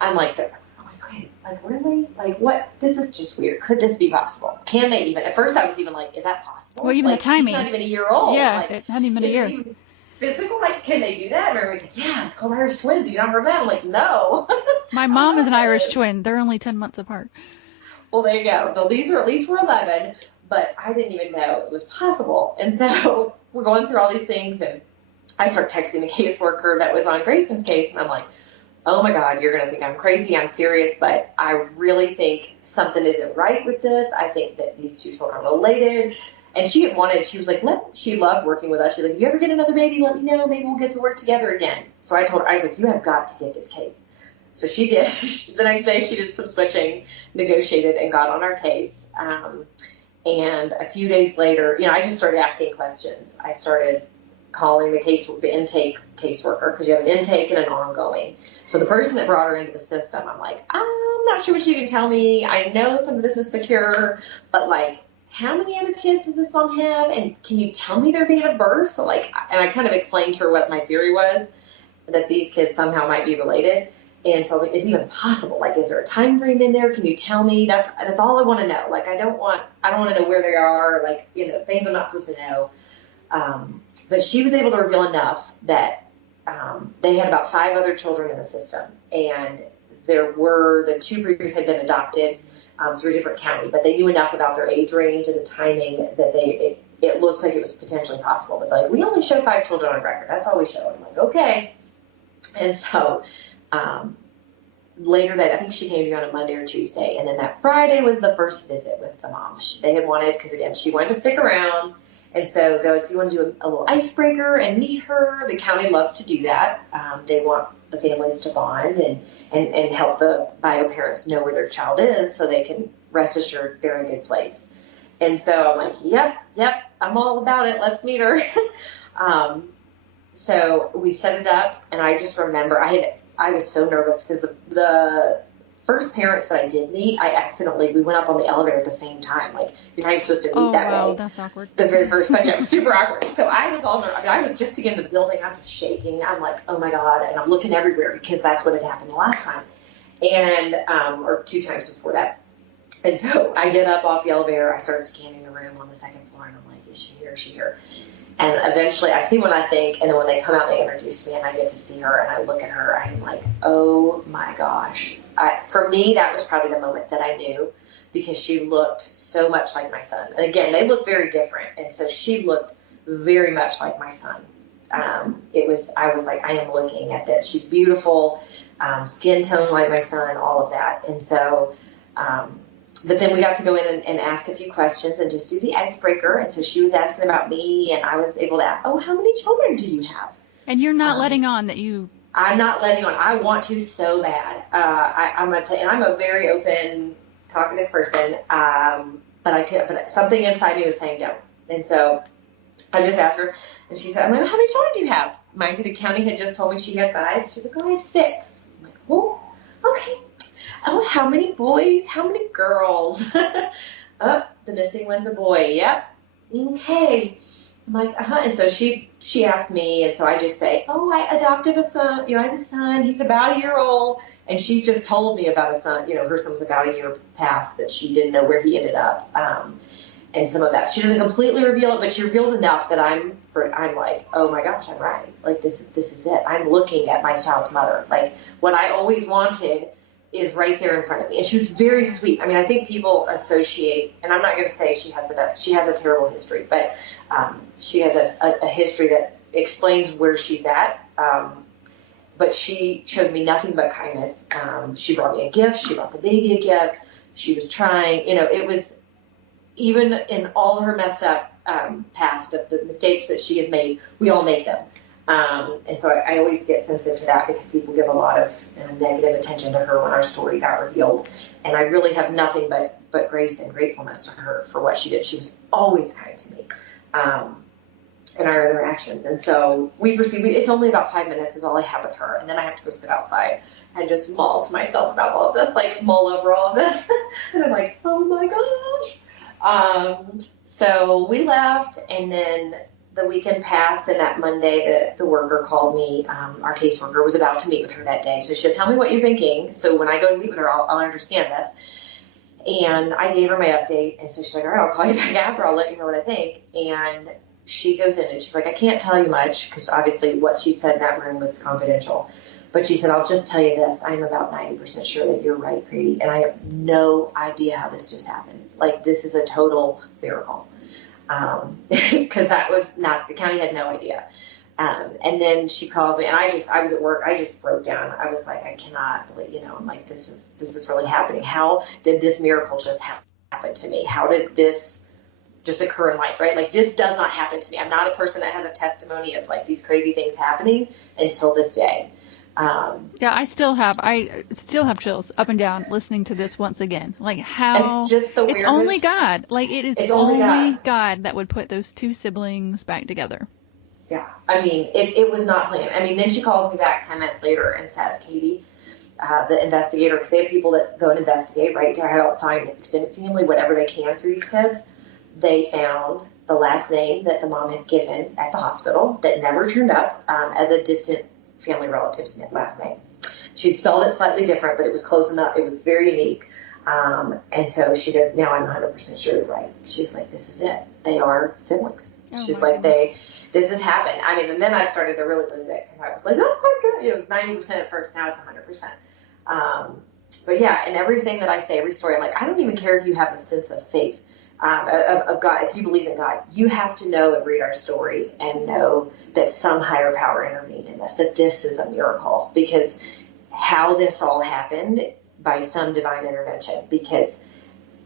I'm like, wait, like, really? Like, what? This is just weird. Could this be possible? Can they even? At first, I was even like, is that possible? Well, even like, the timing. He's not even a year old. Yeah, like, it hadn't even been a year. Physical? Like, can they do that? And everybody's like, yeah, it's called Irish twins. You not heard that? I'm like, no. My mom is an Irish twin. They're only 10 months apart. Well, there you go. No, these are at least were 11, but I didn't even know it was possible. And so we're going through all these things, and I start texting the caseworker that was on Grayson's case, and I'm like, oh my God, you're going to think I'm crazy. I'm serious, but I really think something isn't right with this. I think that these two children are related. And she was like, she loved working with us. She's like, if you ever get another baby, let me know. Maybe we'll get to work together again. So I told her, I was like, you have got to get this case. So she did. The next day she did some switching, negotiated, and got on our case. And a few days later, I just started asking questions. I started calling the intake caseworker, because you have an intake and an ongoing. So the person that brought her into the system, I'm like, I'm not sure what you can tell me. I know some of this is secure, but like, how many other kids does this mom have? And can you tell me their date of birth? So like, and I kind of explained to her what my theory was, that these kids somehow might be related. And so I was like, is it even possible? Like, is there a time frame in there? Can you tell me? That's all I want to know. Like, I don't want to know where they are, like, things I'm not supposed to know. But she was able to reveal enough that they had about 5 other children in the system, and the 2 previous had been adopted through a different county, but they knew enough about their age range and the timing that it looked like it was potentially possible. But like, we only show 5 children on record. That's all we show. I'm like, okay. And so later I think she came to me on a Monday or Tuesday, and then that Friday was the first visit with the mom. They had wanted, because again, she wanted to stick around. And so they're like, if you want to do a little icebreaker and meet her, the county loves to do that. They want the families to bond and help the bio parents know where their child is, so they can rest assured they're in a good place. And so I'm like, yep, I'm all about it. Let's meet her. So we set it up, and I just remember I was so nervous because the first parents that I did meet, we went up on the elevator at the same time. Like, you're not even supposed to meet that way. Oh, wow, that's awkward. The very first time, yeah, it was super awkward. So I was all nervous. I mean, I was just to get into the building. I'm just shaking. I'm like, oh my God. And I'm looking everywhere because that's what had happened the last time. And, or 2 times before that. And so I get up off the elevator. I start scanning the room on the 2nd floor, and I'm like, is she here? Is she here? And eventually I see one, I think, and then when they come out and they introduce me and I get to see her and I look at her, I'm like, oh my gosh. For me, that was probably the moment that I knew, because she looked so much like my son. And again, they look very different. And so she looked very much like my son. I was like, I am looking at this. She's beautiful, skin tone like my son, all of that. And so, but then we got to go in and ask a few questions and just do the icebreaker. And so she was asking about me, and I was able to ask, oh, how many children do you have? And you're not letting on that you... I'm not letting on. I want to so bad. I'm going to tell you, and I'm a very open, talkative person, but something inside me was saying no. And so I just asked her, and she said, I'm like, how many children do you have? Mind you, the county had just told me she had 5. She's like, oh, I have 6. I'm like, oh, okay. Oh, how many boys? How many girls? Oh, the missing one's a boy. Yep. Okay. I'm like, And so she asked me, and so I just say, oh, I adopted a son. I have a son. He's about a year old. And she's just told me about a son. Her son was about a year past that she didn't know where he ended up. And some of that. She doesn't completely reveal it, but she reveals enough that I'm like, oh my gosh, I'm right. Like, this is it. I'm looking at my child's mother. Like, what I always wanted is right there in front of me. And she was very sweet. I mean, I think people associate, and I'm not going to say she has a terrible history, but she has a history that explains where she's at. But she showed me nothing but kindness. She brought me a gift. She brought the baby a gift. She was trying, it was, even in all her messed up past of the mistakes that she has made, we all make them. And so I always get sensitive to that, because people give a lot of negative attention to her when our story got revealed. And I really have nothing but grace and gratefulness to her for what she did. She was always kind to me in our interactions. And so we proceed. It's only about 5 minutes is all I have with her. And then I have to go sit outside and just mull to myself about all of this, like mull over all of this. And I'm like, oh my gosh. So we left, and then the weekend passed, and that Monday the worker called me. Our caseworker was about to meet with her that day. So she said, tell me what you're thinking. So when I go to meet with her, I'll understand this. And I gave her my update. And so she's like, all right, I'll call you back after. I'll let you know what I think. And she goes in and she's like, I can't tell you much, because obviously what she said in that room was confidential. But she said, I'll just tell you this. I'm about 90% sure that you're right, Grady. And I have no idea how this just happened. Like, this is a total miracle. Because that was not, the county had no idea. And then she calls me, and I was at work. I just broke down. I was like, I cannot believe, I'm like, this is really happening. How did this miracle just happen to me? How did this just occur in life, right? Like, this does not happen to me. I'm not a person that has a testimony of like these crazy things happening until this day. Yeah, I still have chills up and down listening to this once again. Like, how it's just the weirdest. It's only God. Like, it's only God that would put those 2 siblings back together. Yeah. I mean, it was not planned. I mean, then she calls me back 10 minutes later and says, Katie, the investigator, because they have people that go and investigate, right, to help find extended family, whatever they can for these kids. They found the last name that the mom had given at the hospital that never turned up as a distant family relative's last name. She'd spelled it slightly different, but it was close enough. It was very unique. And so she goes, now I'm 100% sure you're right. She's like, this is it. They are siblings. Oh, She's my like, goodness. this has happened. I mean, and then I started to really lose it because I was like, oh my God. It was 90% at first. Now it's 100%. But yeah, and everything that I say, every story, I'm like, I don't even care if you have a sense of faith of God. If you believe in God, you have to know and read our story and know that some higher power intervened in this, that this is a miracle, because how this all happened by some divine intervention, because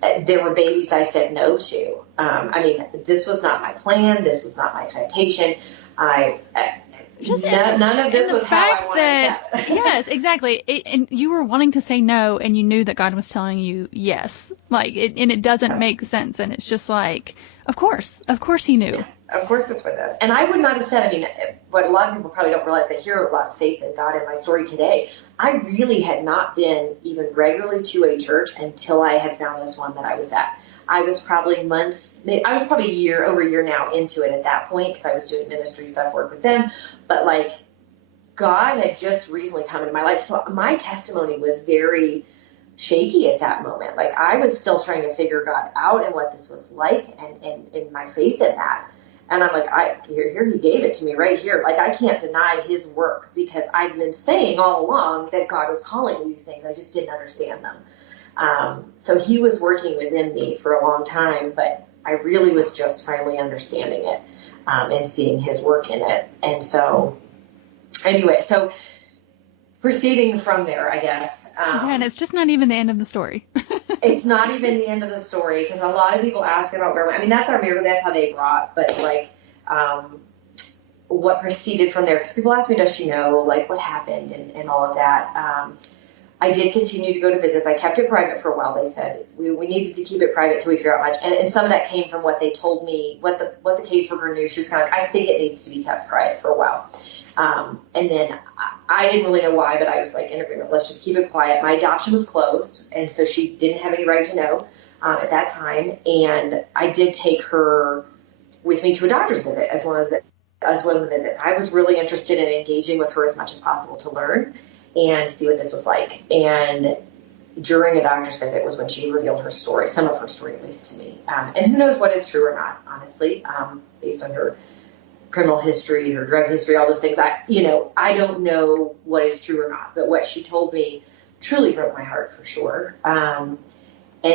there were babies I said no to. I mean, this was not my plan. This was not my expectation. None of this was how I wanted it to happen. Yes, exactly. And you were wanting to say no, and you knew that God was telling you yes. Like, and it doesn't make sense. And it's just like, of course he knew. Yeah, of course it's for this. And I would not have said, I mean, what a lot of people probably don't realize, they hear a lot of faith in God in my story today. I really had not been even regularly to a church until I had found this one that I was at. I was probably over a year now into it at that point, because I was doing ministry stuff, work with them. But like, God had just recently come into my life. So my testimony was very shaky at that moment. Like, I was still trying to figure God out and what this was like, and my faith in that. And I'm like, here he gave it to me right here. Like, I can't deny his work, because I've been saying all along that God was calling me these things. I just didn't understand them. So he was working within me for a long time, but I really was just finally understanding it, and seeing his work in it. And so anyway, so proceeding from there, I guess. And it's just not even the end of the story. It's not even the end of the story, because a lot of people ask about where, I mean, that's our miracle. That's how they brought, but like, what proceeded from there, because people ask me, does she know, like, what happened and all of that. I did continue to go to visits. I kept it private for a while. They said we needed to keep it private till we figure out much. And some of that came from what they told me, what the caseworker knew. She was kind of like, I think it needs to be kept private for a while. And then I didn't really know why, but I was like, in agreement, let's just keep it quiet. My adoption was closed, and so she didn't have any right to know at that time. And I did take her with me to a doctor's visit as one of the visits. I was really interested in engaging with her as much as possible to learn and see what this was like. And during a doctor's visit was when she revealed her story, some of her story, at least to me. And who knows what is true or not, honestly, based on her criminal history, her drug history, all those things. I don't know what is true or not, but what she told me truly broke my heart, for sure. And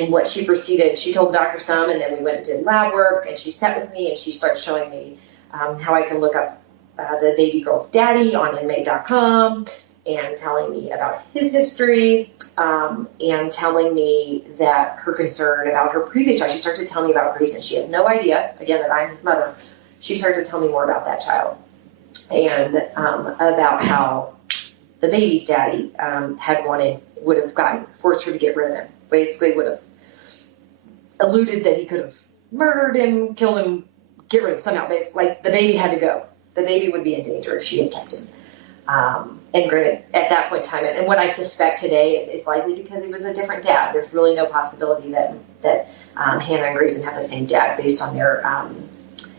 what she proceeded, she told the doctor some, and then we went and did lab work, and she sat with me and she started showing me how I can look up the baby girl's daddy on inmate.com, and telling me about his history, and telling me that her concern about her previous child. She started to tell me about Grace, and she has no idea, again, that I'm his mother. She started to tell me more about that child, and about how the baby's daddy would have forced her to get rid of him. Basically would have alluded that he could have murdered him, killed him, get rid of him somehow. Like, the baby had to go. The baby would be in danger if she had kept him. And granted, at that point in time, and what I suspect today is likely because he was a different dad. There's really no possibility that Hannah and Grayson have the same dad based on their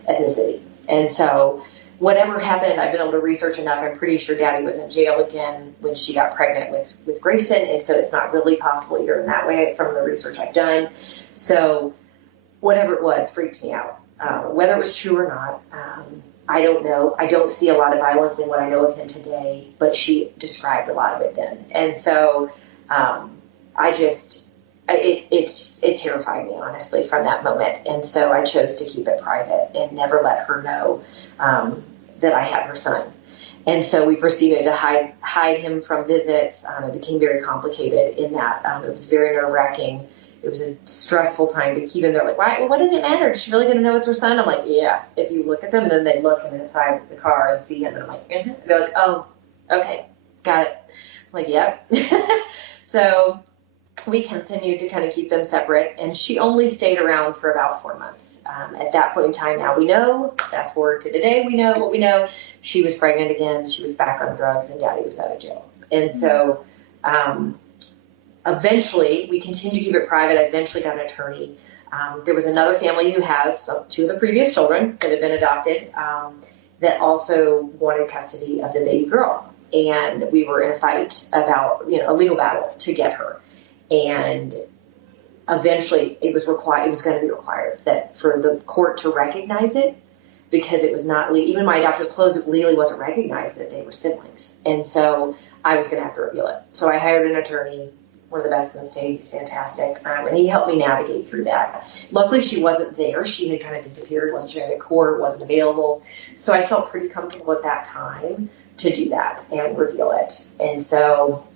ethnicity. And so whatever happened, I've been able to research enough. I'm pretty sure Daddy was in jail again when she got pregnant with Grayson, and so it's not really possible either in that way from the research I've done. So whatever it was freaked me out. Whether it was true or not, I don't know. I don't see a lot of violence in what I know of him today, but she described a lot of it then. And so it terrified me, honestly, from that moment. And so I chose to keep it private and never let her know that I had her son. And so we proceeded to hide him from visits. It became very complicated in that it was very nerve-wracking. It was a stressful time to keep him there. Like, why? Well, what does it matter? Is she really going to know it's her son? I'm like, yeah. If you look at them, and then they look and inside the car and see him, and I'm like, mm-hmm. They're like, oh, okay, got it. I'm like, yep. So we continued to kind of keep them separate, and she only stayed around for about 4 months. At that point in time, now we know, fast forward to today, we know what we know. She was pregnant again. She was back on drugs, and Daddy was out of jail. And so eventually, we continued to keep it private. I eventually got an attorney. There was another family who has 2 of the previous children that had been adopted that also wanted custody of the baby girl. And we were in a fight about, a legal battle to get her. And eventually it was going to be required that for the court to recognize it, because it was not, even my adopter's clothes, it legally wasn't recognized that they were siblings. And so I was going to have to reveal it. So I hired an attorney, one of the best in the state. He's fantastic. And he helped me navigate through that. Luckily, she wasn't there. She had kind of disappeared, wasn't showing at court, wasn't available. So I felt pretty comfortable at that time to do that and reveal it. And so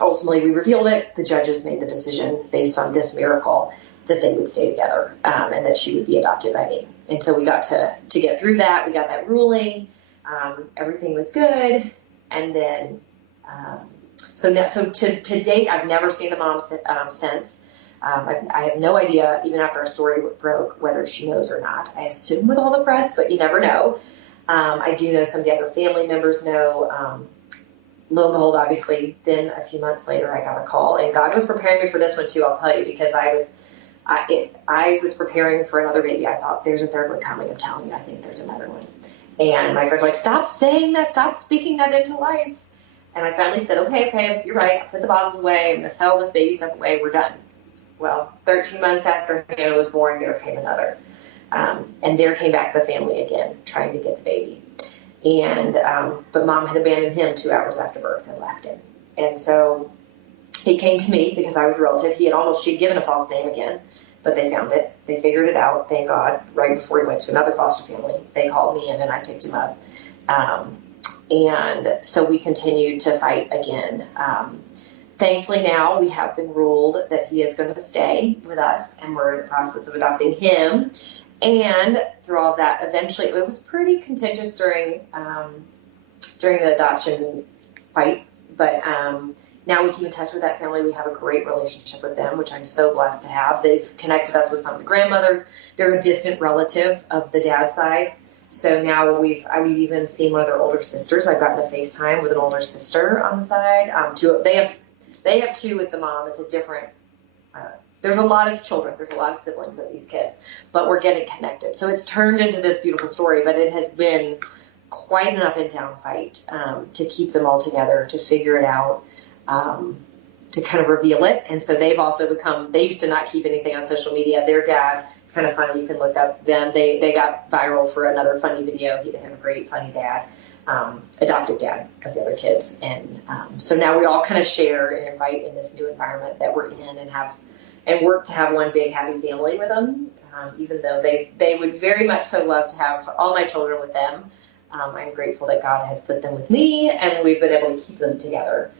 ultimately, we revealed it. The judges made the decision based on this miracle that they would stay together and that she would be adopted by me. And so we got to get through that. We got that ruling. Everything was good. And then, so to date, I've never seen the mom since. I have no idea, even after our story broke, whether she knows or not. I assume with all the press, but you never know. I do know some of the other family members know. Lo and behold, obviously, then a few months later, I got a call, and God was preparing me for this one too. I'll tell you, because I was preparing for another baby. I thought, there's a third one coming. I'm telling you, I think there's another one. And my friends were like, stop saying that, stop speaking that into life. And I finally said, okay, you're right. I put the bottles away. I'm going to sell this baby stuff away. We're done. Well, 13 months after Hannah was born, there came another. And there came back the family again, trying to get the baby. And but Mom had abandoned him 2 hours after birth and left him. And so he came to me because I was a relative. She'd given a false name again, but they found it. They figured it out, thank God, right before he went to another foster family. They called me in and I picked him up. And so we continued to fight again. Thankfully now we have been ruled that he is going to stay with us, and we're in the process of adopting him. And through all of that, eventually, it was pretty contentious during the adoption fight. But now we keep in touch with that family. We have a great relationship with them, which I'm so blessed to have. They've connected us with some of the grandmothers. They're a distant relative of the dad's side. So now we've even seen one of their older sisters. I've gotten a FaceTime with an older sister on the side. They have 2 with the mom. It's a different. There's a lot of children. There's a lot of siblings of these kids, but we're getting connected. So it's turned into this beautiful story, but it has been quite an up and down fight to keep them all together, to figure it out, to kind of reveal it. And so they've also they used to not keep anything on social media. Their dad, it's kind of funny. You can look up them. They got viral for another funny video. They have a great funny dad, adopted dad of the other kids. And so now we all kind of share and invite in this new environment that we're in and work to have one big happy family with them, even though they would very much so love to have all my children with them. I'm grateful that God has put them with me, and we've been able to keep them together,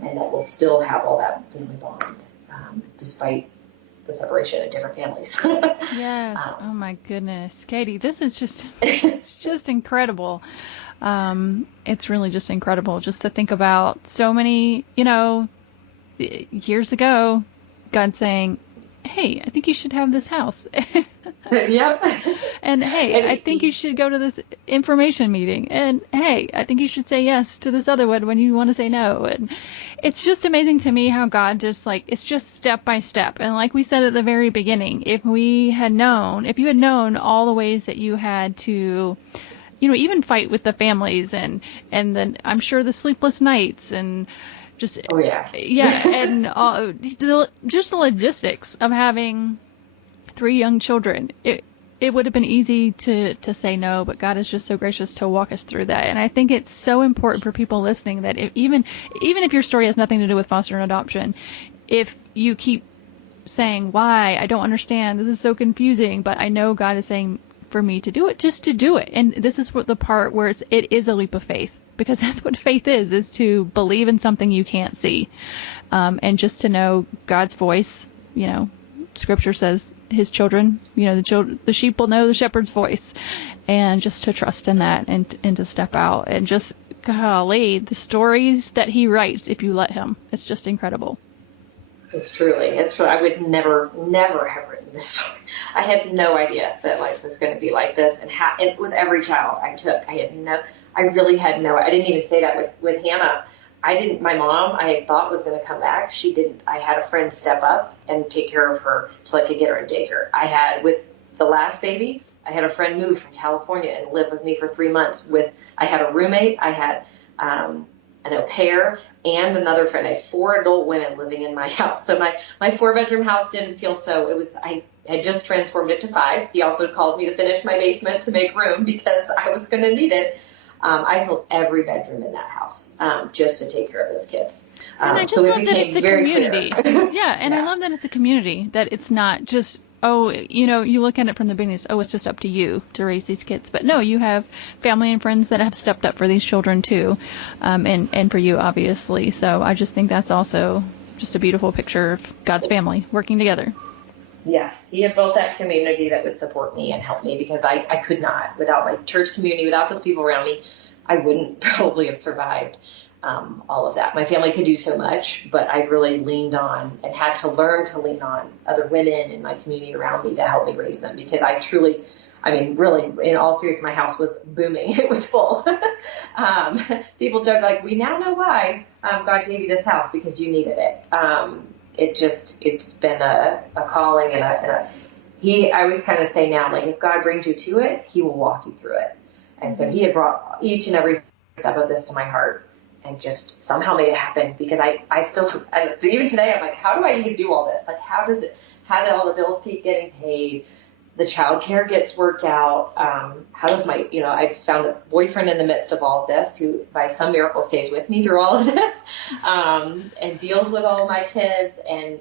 and that we'll still have all that family bond, despite the separation of different families. Yes. Oh my goodness, Katie, this is it's just incredible. It's really just incredible just to think about so many, years ago, God saying, hey, I think you should have this house. Yep. And hey, I think you should go to this information meeting. And hey, I think you should say yes to this other one when you want to say no. And it's just amazing to me how God it's just step by step. And like we said at the very beginning, if you had known all the ways that you had to, even fight with the families and then I'm sure the sleepless nights and just, oh yeah, and just the logistics of having 3 young children. It would have been easy to say no, but God is just so gracious to walk us through that. And I think it's so important for people listening that even if your story has nothing to do with foster and adoption, if you keep saying, why, I don't understand, this is so confusing, but I know God is saying for me to do it, just to do it. And this is what the part where it is a leap of faith. Because that's what faith is to believe in something you can't see. And just to know God's voice, Scripture says his children, the sheep will know the shepherd's voice. And just to trust in that and to step out. And just, golly, the stories that he writes if you let him. It's just incredible. It's true. I would never have written this story. I had no idea that life was going to be like this. And with every child I took, I really had no, I didn't even say that with Hannah. My mom, I thought was going to come back. She didn't. I had a friend step up and take care of her till I could get her in daycare. With the last baby, I had a friend move from California and live with me for 3 months. I had a roommate. I had, an au pair and another friend. I had 4 adult women living in my house. So my 4-bedroom house didn't feel I had just transformed it to 5. He also called me to finish my basement to make room because I was going to need it. I filled every bedroom in that house just to take care of those kids. And I just love that it's a community. Yeah, and I love that it's a community, that it's not just, you look at it from the beginning, it's just up to you to raise these kids. But no, you have family and friends that have stepped up for these children too, and for you, obviously. So I just think that's also just a beautiful picture of God's family working together. Yes, he had built that community that would support me and help me, because I could not, without my church community, without those people around me, I wouldn't probably have survived all of that. My family could do so much, but I really leaned on and had to learn to lean on other women in my community around me to help me raise them, because really, in all seriousness, my house was booming. It was full. People joke, like, we now know why God gave you this house, because you needed it. It's been a calling, and I always kind of say now, like, if God brings you to it, he will walk you through it. And so he had brought each and every step of this to my heart and just somehow made it happen, because I still, even today, I'm like, how do I even do all this? Like, how did all the bills keep getting paid? The childcare gets worked out. How does I found a boyfriend in the midst of all of this, who by some miracle stays with me through all of this, and deals with all of my kids. And,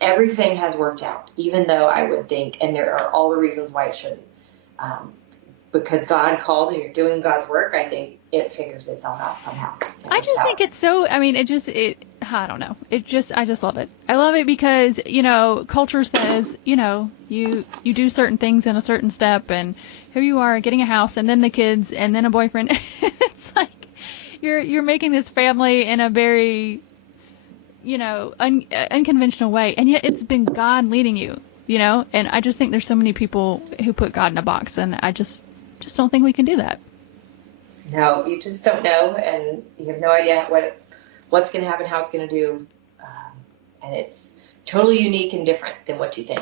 everything has worked out, even though I would think, and there are all the reasons why it shouldn't, because God called and you're doing God's work. I think it figures itself out somehow. I just think it's so, I don't know. I just love it. I love it because, culture says, you do certain things in a certain step, and here you are getting a house and then the kids and then a boyfriend. It's like you're making this family in a very, unconventional way. And yet it's been God leading you, and I just think there's so many people who put God in a box, and I just don't think we can do that. No, you just don't know, and you have no idea what's going to happen, how it's going to do, and it's totally unique and different than what you think.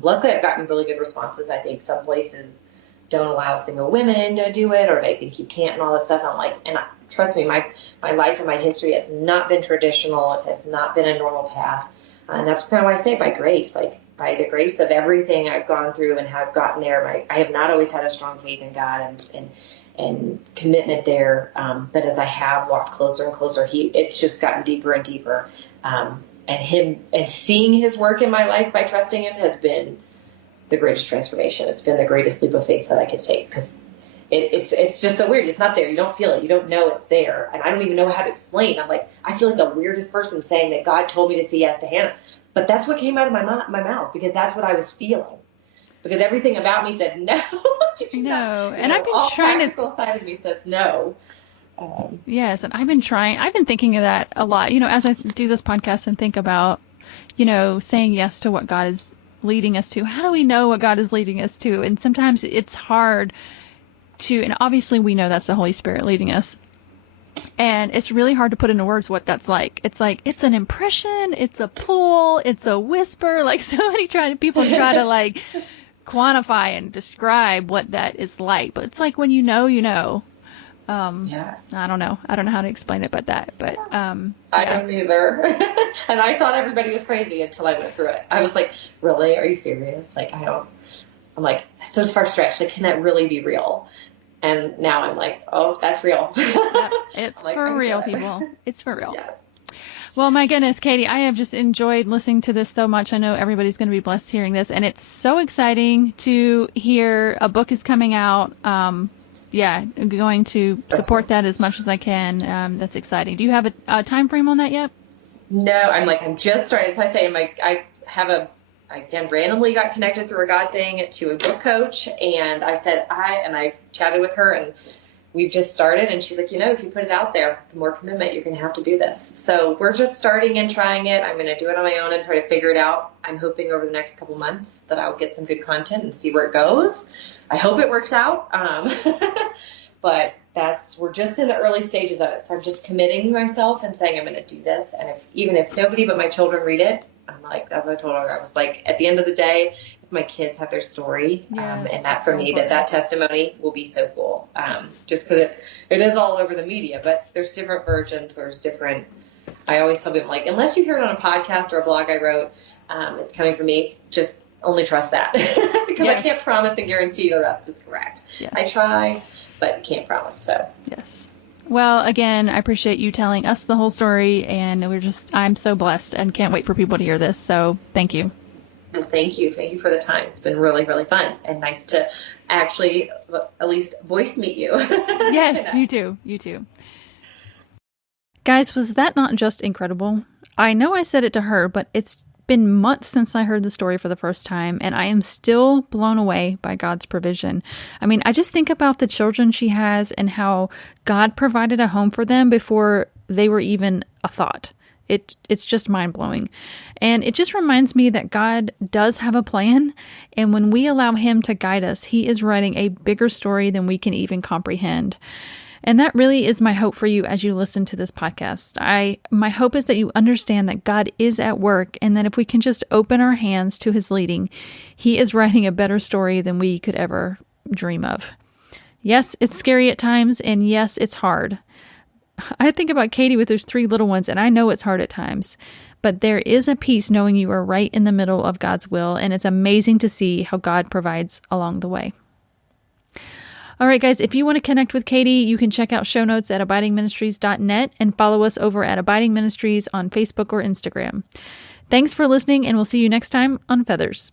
Luckily, I've gotten really good responses. I think some places don't allow single women to do it, or they think you can't and all that stuff. I'm like, trust me, my life and my history has not been traditional. It has not been a normal path, and that's kind of why I say by grace, like by the grace of everything I've gone through and have gotten there. I have not always had a strong faith in God and commitment there, but as I have walked closer and closer, it's just gotten deeper and deeper. And seeing his work in my life by trusting him has been the greatest transformation. It's been the greatest leap of faith that I could take, because it's just so weird. It's not there. You don't feel it. You don't know it's there. And I don't even know how to explain. I'm like, I feel like the weirdest person saying that God told me to say yes to Hannah. But that's what came out of my mouth, because that's what I was feeling. Because everything about me said no. No, and I've been all trying practical side of me says no. Yes, and I've been thinking of that a lot, as I do this podcast and think about, saying yes to what God is leading us to. How do we know what God is leading us to? And sometimes it's hard to, and obviously we know that's the Holy Spirit leading us. And it's really hard to put into words what that's like. It's like, it's an impression, it's a pull, it's a whisper. Like so many people try to like quantify and describe what that is like. But it's like when you know. Yeah. I don't know how to explain it, but I don't either. And I thought everybody was crazy until I went through it. I was like, really? Are you serious? Like, I'm like, so far stretched. Like, can that really be real? And now I'm like, oh, that's real. Yep, it's like, for real, people. It's for real. Yeah. Well, my goodness, Katie, I have just enjoyed listening to this so much. I know everybody's going to be blessed hearing this. And it's so exciting to hear a book is coming out. I'm going to support that as much as I can. That's exciting. Do you have a time frame on that yet? No, I'm just starting. As I say, I randomly got connected through a God thing to a book coach, and I said I chatted with her, and we've just started, and she's like, if you put it out there, the more commitment you're going to have to do this. So we're just starting and trying it. I'm going to do it on my own and try to figure it out. I'm hoping over the next couple months that I'll get some good content and see where it goes. I hope it works out. But we're just in the early stages of it. So I'm just committing myself and saying I'm going to do this. And even if nobody but my children read it, I'm like, as I told her, I was like, at the end of the day, if my kids have their story, Yes, and that for me, that testimony will be so cool. Just because it is all over the media, but there's different versions. I always tell people, like, unless you hear it on a podcast or a blog I wrote, it's coming from me. Just only trust that because I can't promise and guarantee the rest is correct. Yes. I try, but can't promise. So yes. Well, again, I appreciate you telling us the whole story, and I'm so blessed and can't wait for people to hear this. So thank you. Well, thank you. Thank you for the time. It's been really, really fun and nice to actually at least voice meet you. Yes, you too. You too. Guys, was that not just incredible? I know I said it to her, but it's been months since I heard the story for the first time, and I am still blown away by God's provision. I mean, I just think about the children she has and how God provided a home for them before they were even a thought. It's just mind-blowing. And it just reminds me that God does have a plan, and when we allow Him to guide us, He is writing a bigger story than we can even comprehend. And that really is my hope for you as you listen to this podcast. My hope is that you understand that God is at work, and that if we can just open our hands to His leading, He is writing a better story than we could ever dream of. Yes, it's scary at times, and yes, it's hard. I think about Katie with those 3 little ones, and I know it's hard at times. But there is a peace knowing you are right in the middle of God's will, and it's amazing to see how God provides along the way. All right, guys, if you want to connect with Katie, you can check out show notes at abidingministries.net and follow us over at Abiding Ministries on Facebook or Instagram. Thanks for listening, and we'll see you next time on Feathers.